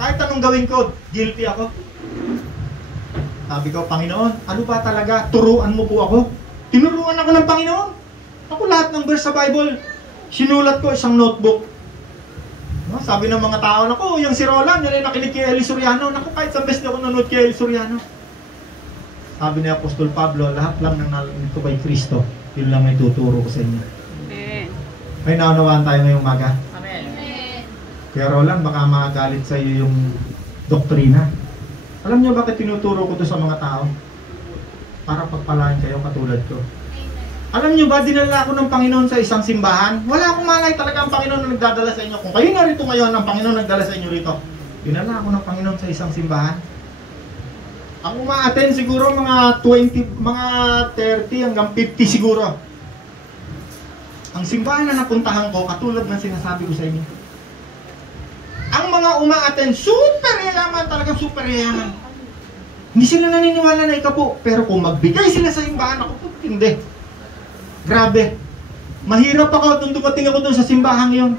kahit anong gawin ko, guilty ako. Sabi ko, Panginoon, ano ba talaga? Turuan mo po ako. Tinuruan ako ng Panginoon. Ako lahat ng verse sa Bible, sinulat ko isang notebook. No? Sabi ng mga tao, naku, yung si Roland, yan ay nakinig kay Eli Soriano. Naku, kahit sa best na ako nanood kay Eli Soriano. Sabi ni Apostol Pablo, lahat lang ng narinig ko kay Kristo. Yun lang may tuturo ko sa inyo. Amen. May naunawaan tayo ngayong umaga. Amen. Kaya Roland, baka makagalit sa iyo yung doktrina. Alam niyo bakit tinuturo ko to sa mga tao? Para pagpalain kayo katulad ko. Alam niyo ba, dinala ako ng Panginoon sa isang simbahan? Wala akong malay talaga ang Panginoon na nagdadala sa inyo. Kung kayo narito ngayon, ang Panginoon nagdala sa inyo rito. Dinala ako ng Panginoon sa isang simbahan. Ang uma-attend siguro mga 20, mga 30 hanggang 50 siguro. Ang simbahan na napuntahan ko, katulad ng sinasabi ko sa inyo. Ang mga uma-attend, super yayaman, talagang super yayaman. Hindi sila naniniwala na ikapo. Pero kung magbigay sila sa simbahan, ako po, hindi. Grabe. Mahirap ako nung dumating ako doon sa simbahan yun.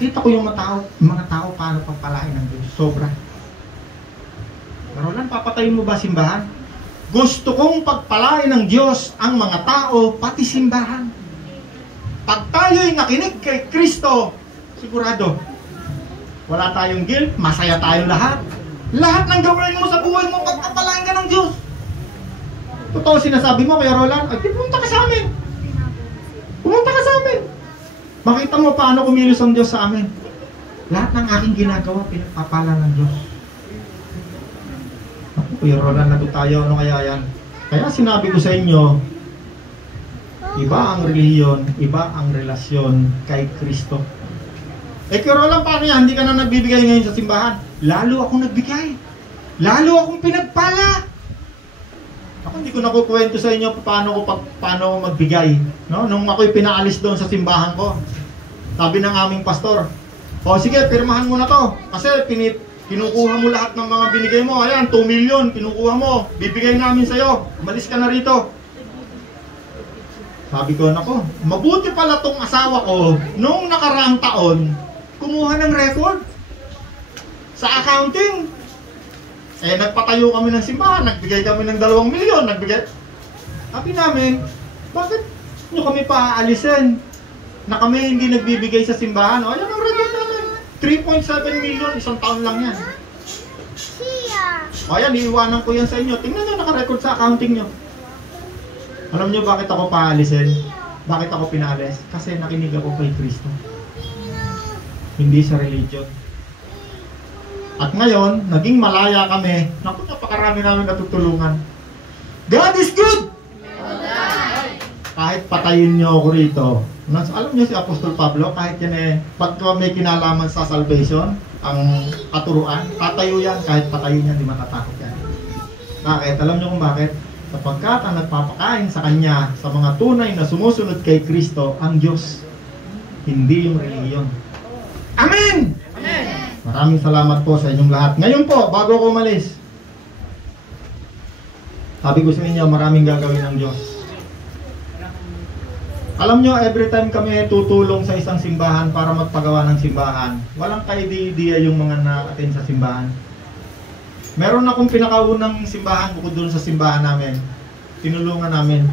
Nakita ko yung mga tao paano pagpalain ng Diyos. Sobra. Pero lang, papatayin mo ba simbahan? Gusto kong pagpalain ng Diyos ang mga tao, pati simbahan. Pag tayo'y nakinig kay Kristo, sigurado, wala tayong guilt, masaya tayo lahat. Lahat ng gawin mo sa buhay mo, pagpapalain ka ng Diyos. Totoo sinasabi mo, Kuya Roland, ay pumunta ka sa amin. Pumunta ka sa amin. Makita mo paano kumilos ang Diyos sa amin. Lahat ng aking ginagawa, pinagpapala ng Diyos. Ako, Kuya Roland, nato tayo, ano kaya yan? Kaya sinabi ko sa inyo, iba ang relihiyon, iba ang relasyon kay Kristo. Eh, Kuya Roland, paano yan? Hindi ka na nagbibigay ngayon sa simbahan. Lalo akong nagbigay. Lalo akong pinagpala. Ako hindi ko nakukwento sa inyo paano ako magbigay. No? Nung ako'y pinaalis doon sa simbahan ko, sabi ng aming pastor, o sige, pirmahan mo na to. Kasi kinukuha mo lahat ng mga binigay mo. Ayan, 2 million, kinukuha mo. Bibigay namin sa'yo. Umalis ka na rito. Sabi ko, nako, mabuti pala tong asawa ko, nung nakaraang taon, kumuha ng record sa accounting. Eh, nagpatayo kami ng simbahan, nagbigay kami ng 2 milyon, Sabi namin, bakit nyo kami paaalisin na kami hindi nagbibigay sa simbahan? O, yan ang record namin. 3.7 million, isang taon lang yan. O, yan, iiwanan ko yan sa inyo. Tingnan nyo, nakarecord sa accounting nyo. Alam nyo bakit ako paalisin? Bakit ako pinaalis? Kasi nakinig ako kay Kristo. Hindi sa religion. At ngayon, naging malaya kami. Naku, napakarami namin natutulungan. God is good! Kahit patayin niyo ako rito. Alam niyo si Apostol Pablo, kahit yan pag may kinalaman sa salvation, ang katuruan, tatayo yan, kahit patayin yan, di matatakot yan. Bakit? Alam niyo kung bakit? Sapagkat ang nagpapakain sa Kanya, sa mga tunay na sumusunod kay Kristo, ang Diyos. Hindi yung reliyon. Amen! Amen! Maraming salamat po sa inyong lahat. Ngayon po, bago ko umalis, sabi ko sa inyo, maraming gagawin ng Diyos. Alam nyo, every time kami tutulong sa isang simbahan para magpagawa ng simbahan, walang ka-idea yung mga na-attend sa simbahan. Meron akong pinakaunang simbahan bukod doon sa simbahan namin. Tinulungan namin.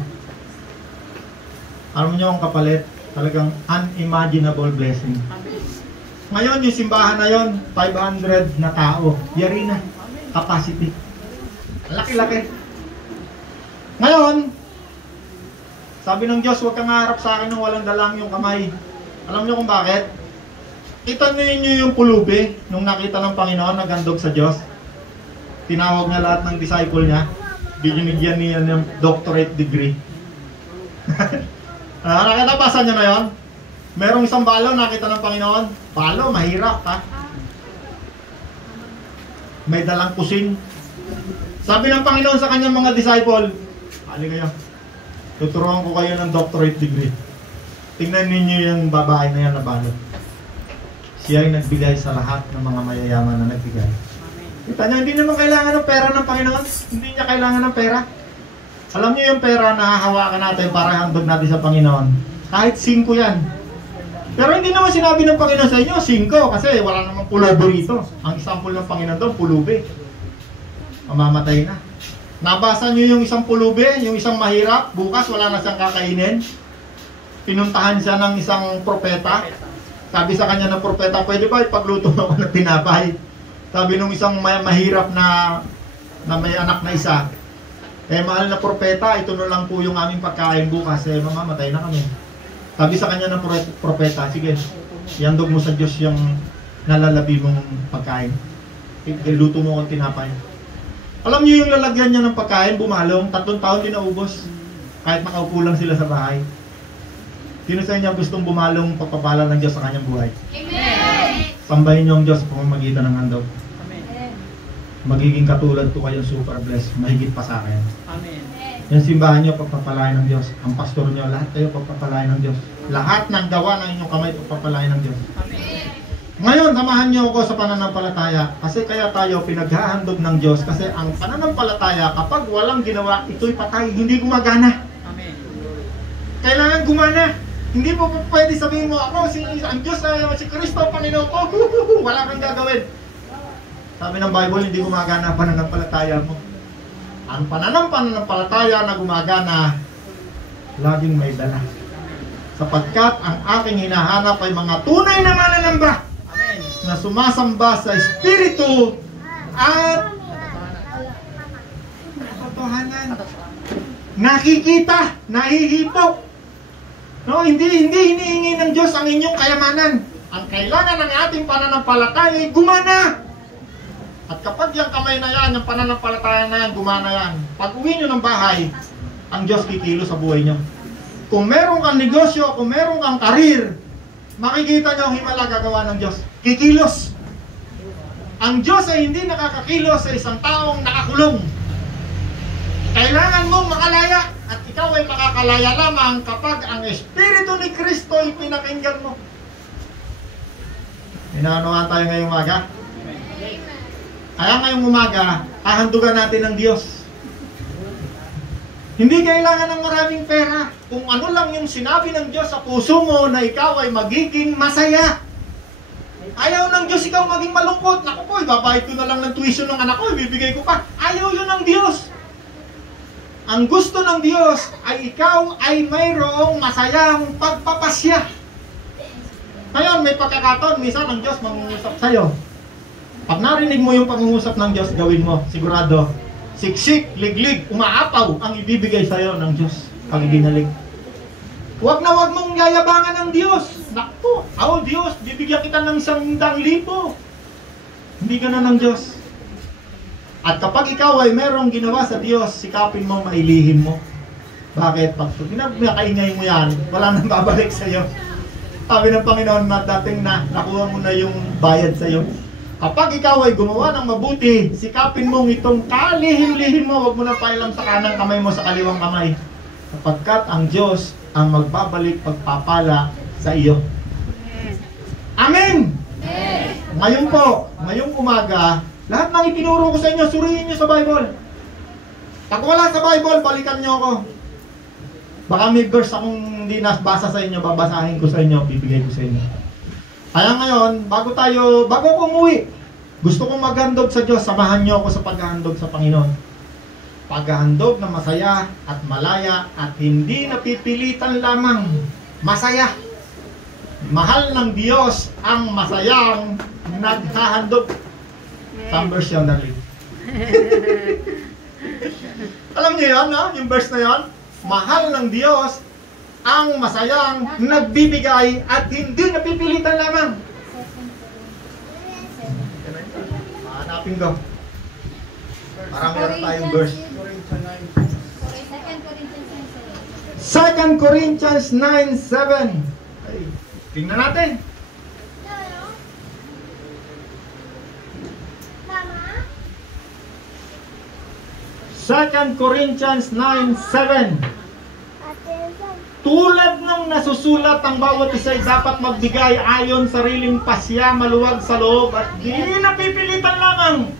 Alam nyo ang kapalit, talagang unimaginable blessing. Ngayon, yung simbahan na yon, 500 na tao. Yari na. Capacity. Laki-laki. Ngayon, sabi ng Diyos, huwag kang harap sa akin nung walang dalang yung kamay. Alam niyo kung bakit? Kita niyo yung pulubi nung nakita ng Panginoon nagandog sa Diyos. Tinawag niya lahat ng disciple niya. Binigyan niya ng doctorate degree. Nakatapasan niya na yon? Merong isang balo nakita ng Panginoon. Balo, mahirap ha. May dalang kusing. Sabi ng Panginoon sa kanyang mga disciple, hali kayo. Tuturuan ko kayo ng doctorate degree. Tingnan ninyo yung babae na yan na balo. Siya ay nagbigay sa lahat ng mga mayayaman na nagbigay. Kita niyo, hindi naman kailangan ng pera ng Panginoon. Hindi niya kailangan ng pera. Alam niyo yung pera na hahawakan natin para handog natin sa Panginoon. Kahit 5 yan. Pero hindi naman sinabi ng Panginoon sa inyo, 5, kasi wala namang pulubi rito. Ang example ng Panginoon doon, pulubi. Mamamatay na. Nabasa nyo yung isang pulubi, yung isang mahirap, bukas wala na siyang kakainin. Pinuntahan siya ng isang propeta. Sabi sa kanya ng propeta, pwede ba ipagluto ako ng tinapay? Sabi nung isang mahirap na may anak na isa, mahal na propeta, ito na lang po yung aming pagkain bukas, mamamatay na kami. Sabi sa kanya ng propeta, sige, ihandog mo sa Diyos yung nalalabi mong pagkain. Luto mo kong tinapay. Alam niyo yung lalagyan niya ng pagkain, bumalong, 3 taon din naubos. Kahit nakaupo lang sila sa bahay. Sino sa inyo gustong bumalong pagpapala ng Diyos sa kanyang buhay? Amen! Sambahin niyo ang Diyos sa pamamagitan ng handog. Amen! Magiging katulad to kayong super blessed, mahigit pa sa akin. Amen! Yung simbahan nyo, pagpapalain ng Diyos. Ang pastor nyo, lahat kayo pagpapalain ng Diyos. Lahat ng gawa ng inyong kamay, pagpapalain ng Diyos. Amen. Ngayon, samahan nyo ako sa pananampalataya. Kasi kaya tayo pinaghahandog ng Diyos. Kasi ang pananampalataya, kapag walang ginawa, ito'y patay, hindi gumagana. Amen. Kailangan gumana. Hindi po pwede sabihin mo, ako, ang Diyos ay si Kristo, Panginoon ko, wala kang gagawin. Sabi ng Bible, hindi gumagana ang pananampalataya mo. Ang pananampalataya na gumagana, laging may dala. Sapagkat ang aking hinahanap ay mga tunay na mananamba na sumasamba sa Espiritu at katotohanan. Nakikita, nahihipok. No, hindi hinihingi ng Diyos ang inyong kayamanan. Ang kailangan ng ating pananampalataya ay gumana. At kapag yung kamay na yan, yung pananampalataya na yan, gumana yan. Pag uwi nyo ng bahay, ang Diyos kikilos sa buhay nyo. Kung meron kang negosyo, kung meron kang karir, makikita nyo ang himala gagawa ng Diyos. Kikilos. Ang Diyos ay hindi nakakakilos sa isang taong nakakulong. Kailangan mong makalaya. At ikaw ay makakalaya lamang kapag ang Espiritu ni Kristo ay pinakinggan mo. Inaanohan tayo ngayong umaga? Kaya ngayong umaga, hahandugan natin ng Diyos. Hindi kailangan ng maraming pera. Kung ano lang yung sinabi ng Diyos sa puso mo na ikaw ay magiging masaya. Ayaw ng Diyos ikaw maging malungkot. Naku po, ibabayad ko na lang ng tuition ng anak ko, ibibigay ko pa. Ayaw yun ng Diyos. Ang gusto ng Diyos ay ikaw ay mayroong masayang pagpapasya. Ngayon, may pagkakataon, minsan ang Diyos mangungusap sa'yo. Pag narinig mo yung pangungusap ng Diyos, gawin mo, sigurado. Siksik, liglig, umaapaw ang ibibigay sa'yo ng Diyos pag ibinalig. Huwag na huwag mong yayabangan ng Diyos. Naku, Diyos, bibigyan kita ng 100,000. Hindi ganun ng Diyos. At kapag ikaw ay merong ginawa sa Diyos, sikapin mo, mailihim mo. Bakit? Pag pinakaingay mo yan, wala nang babalik sa'yo. Sabi ng Panginoon na dating nakuha mo na yung bayad sa'yo. Kapag ikaw ay gumawa ng mabuti, sikapin mong itong kalihim-lihim mo, huwag mo na pailang sa kanang kamay mo sa kaliwang kamay. Sapagkat ang Diyos ang magbabalik pagpapala sa iyo. Amen! Ngayon po, ngayong umaga, lahat ng itinuro ko sa inyo, suriin nyo sa Bible. Pag wala sa Bible, balikan nyo ako. Baka may verse akong hindi nabasa sa inyo, babasahin ko sa inyo, bibigay ko sa inyo. Kaya ngayon, bago ko umuwi, gusto kong maghandog sa Diyos, samahan nyo ako sa paghahandog sa Panginoon. Paghahandog na masaya at malaya at hindi napipilitan lamang masaya. Mahal ng Diyos ang masayang naghahandog. Some verse yun, darling. Alam niyo yun, no? Yung verse na yun? Mahal ng Diyos ang masayang nagbibigay at hindi napipilitan lamang. Hanapin ko. Parang meron tayong verse. 2 Corinthians 9:7. Tingnan natin. 2 Corinthians 9:7. Tulad ng nasusulat, ang bawat isa ay dapat magbigay ayon sariling pasya, maluwag sa loob at di napipilitan lamang,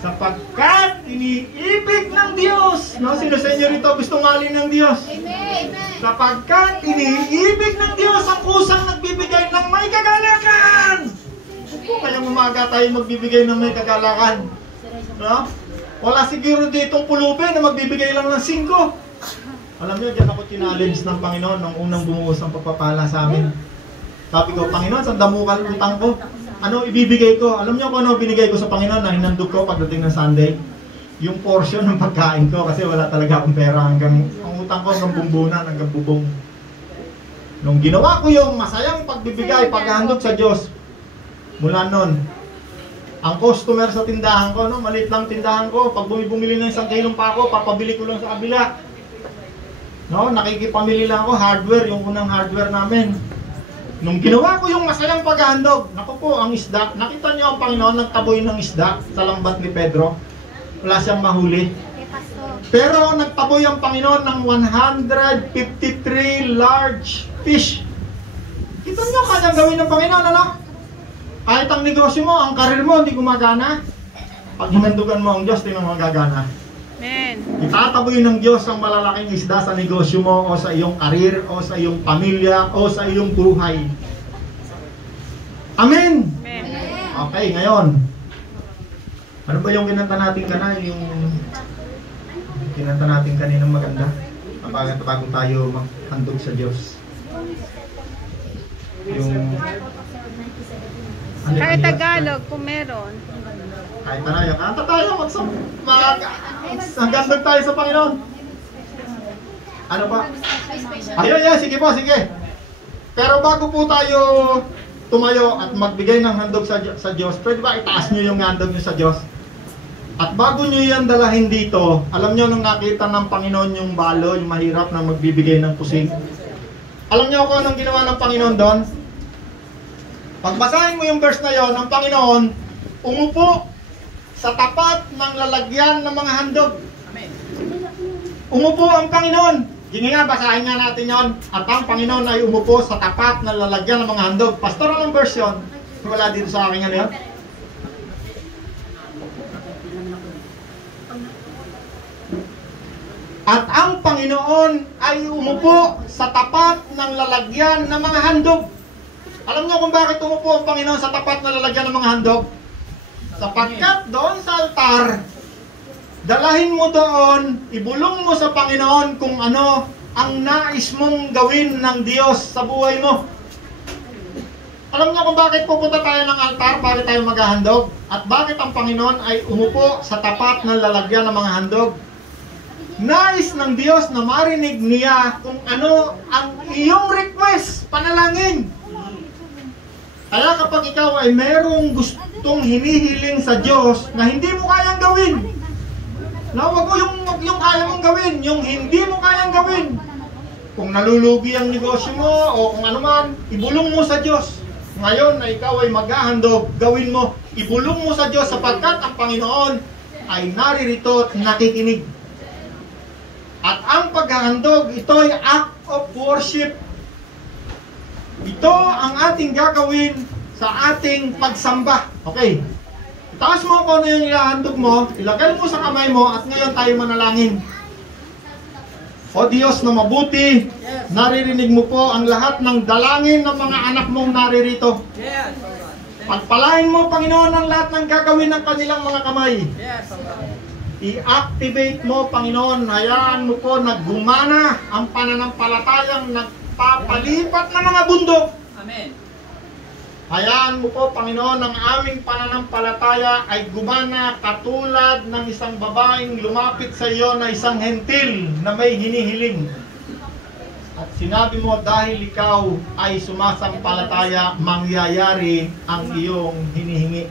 sapagkat iniibig ng Diyos. No, sino sa inyo rito gustong mahalin ng Diyos? Amen. Sapagkat iniibig ng Diyos ang kusang nagbibigay ng may kagalakan. Kayang umaga tayo magbibigay ng may kagalakan. No? Wala siguro ditong pulubi na magbibigay lang ng 5. Alam niyo, diyan ako challenge ng Panginoon nung unang bumuhos ang pagpapala sa amin. Sabi ko, Panginoon, saan damukan utang ko? Ano ibibigay ko? Alam niyo kung ano binigay ko sa Panginoon na hinandog ko pagdating ng Sunday? Yung portion ng pagkain ko kasi wala talaga akong pera. Ang utang ko hanggang bumbunan, hanggang bubong. Nung ginawa ko yung masayang pagbibigay, paghahandog sa Diyos, mula nun, ang customer sa tindahan ko, no, maliit lang tindahan ko, pag bumili ng 1 kilong pako, papabili ko lang sa kabila. No, nakikipamili lang ako, hardware, yung unang hardware namin. Nung ginawa ko yung masayang paghahandog, naku po, ang isda, nakita niyo ang Panginoon nagtaboy ng isda sa lambat ni Pedro. Wala siyang mahuli. Pero nagtaboy ang Panginoon ng 153 large fish. Kita niyo kanyang gawin ng Panginoon, ano? Kahit ang negosyo mo, ang karir mo, hindi gumagana. Pag hinandugan mo ang Diyos, di mo magagana. Amen. Itataboy ng Diyos ang malalaking isda sa negosyo mo o sa iyong karir o sa iyong pamilya o sa iyong buhay. Amen! Okay, ngayon. Ano ba yung kinanta natin kanina? Yung kinanta natin kaninang maganda? Bago tayo maghandog sa Diyos. Yung... Kahit Tagalog, kung meron. Kahit na yung kanta tayo, hanggang tayo sa Panginoon. Ano pa? Ayun, sige po, sige. Pero bago po tayo tumayo at magbigay ng handog sa Diyos, pwede ba itaas nyo yung handog nyo sa Diyos? At bago nyo yan dalahin dito, alam nyo nung nakita ng Panginoon yung balo, yung mahirap na magbibigay ng pusing. Alam nyo kung anong ginawa ng Panginoon doon? Pagbasahin mo yung verse na yon, ng Panginoon, umupo sa tapat ng lalagyan ng mga handog. Amen. Umupo ang Panginoon. Hindi nga, basahin nga natin yon. At ang Panginoon ay umupo sa tapat ng lalagyan ng mga handog. Pastor, anong verse yun? Wala dito sa akin ano yun? At ang Panginoon ay umupo sa tapat ng lalagyan ng mga handog. Alam niyo kung bakit umupo ang Panginoon sa tapat ng lalagyan ng mga handog? Sapagkat doon sa altar, dalahin mo doon, ibulong mo sa Panginoon kung ano ang nais mong gawin ng Diyos sa buhay mo. Alam niyo kung bakit pupunta tayo ng altar para tayo maghahandog? At bakit ang Panginoon ay umupo sa tapat ng lalagyan ng mga handog? Nais ng Diyos na marinig niya kung ano ang iyong request, panalangin. Kaya kapag ikaw ay merong gustong hinihiling sa Diyos na hindi mo kayang gawin, na wag mo yung kaya mong gawin, yung hindi mo kayang gawin. Kung nalulugi ang negosyo mo o kung ano man, ibulong mo sa Diyos. Ngayon na ikaw ay maghahandog, gawin mo, ibulong mo sa Diyos sapagkat ang Panginoon ay naririto at nakikinig. At ang paghahandog, ito ay act of worship. Ito ang ating gagawin sa ating pagsamba. Okay. Itaas mo kung ano yung ilahandog mo, ilagay mo sa kamay mo, at ngayon tayo manalangin. O Diyos na mabuti, naririnig mo po ang lahat ng dalangin ng mga anak mong naririto. Pagpalain mo, Panginoon, ang lahat ng gagawin ng kanilang mga kamay. I-activate mo, Panginoon, hayaan mo po na gumana ang pananampalatayang nagpapalipat ng mga bundok. Amen. Hayaan mo po, Panginoon, ang aming pananampalataya ay gumana katulad ng isang babaeng lumapit sa iyo na isang hentil na may hinihiling. At sinabi mo, dahil ikaw ay sumasampalataya, mangyayari ang iyong hinihingi.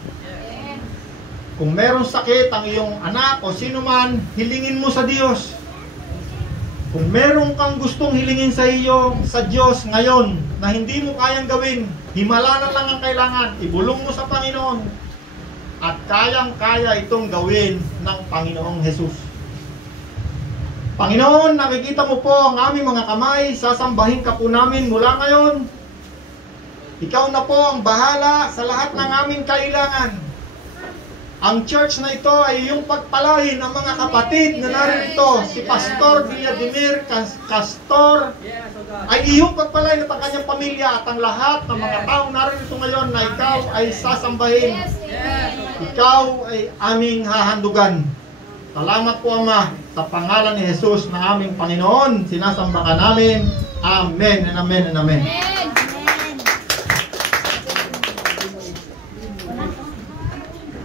Kung merong sakit ang iyong anak o sino man, hilingin mo sa Diyos. Kung meron kang gustong hilingin sa iyo, sa Diyos ngayon, na hindi mo kayang gawin, himala na lang ang kailangan, ibulong mo sa Panginoon. At kayang-kaya itong gawin ng Panginoong Jesus. Panginoon, nakikita mo po ang aming mga kamay, sasambahin ka po namin mula ngayon. Ikaw na po ang bahala sa lahat ng aming kailangan. Ang church na ito ay iyong pagpalain ng mga kapatid na narito. Si Pastor Villadimir Castor ay iyong pagpalain at ang kanyang pamilya at ang lahat ng mga taong narito ngayon na ikaw ay sasambahin. Ikaw ay aming hahandugan. Salamat po, Ama, sa pangalan ni Jesus na aming Panginoon. Sinasamba ka namin. Amen and amen and amen.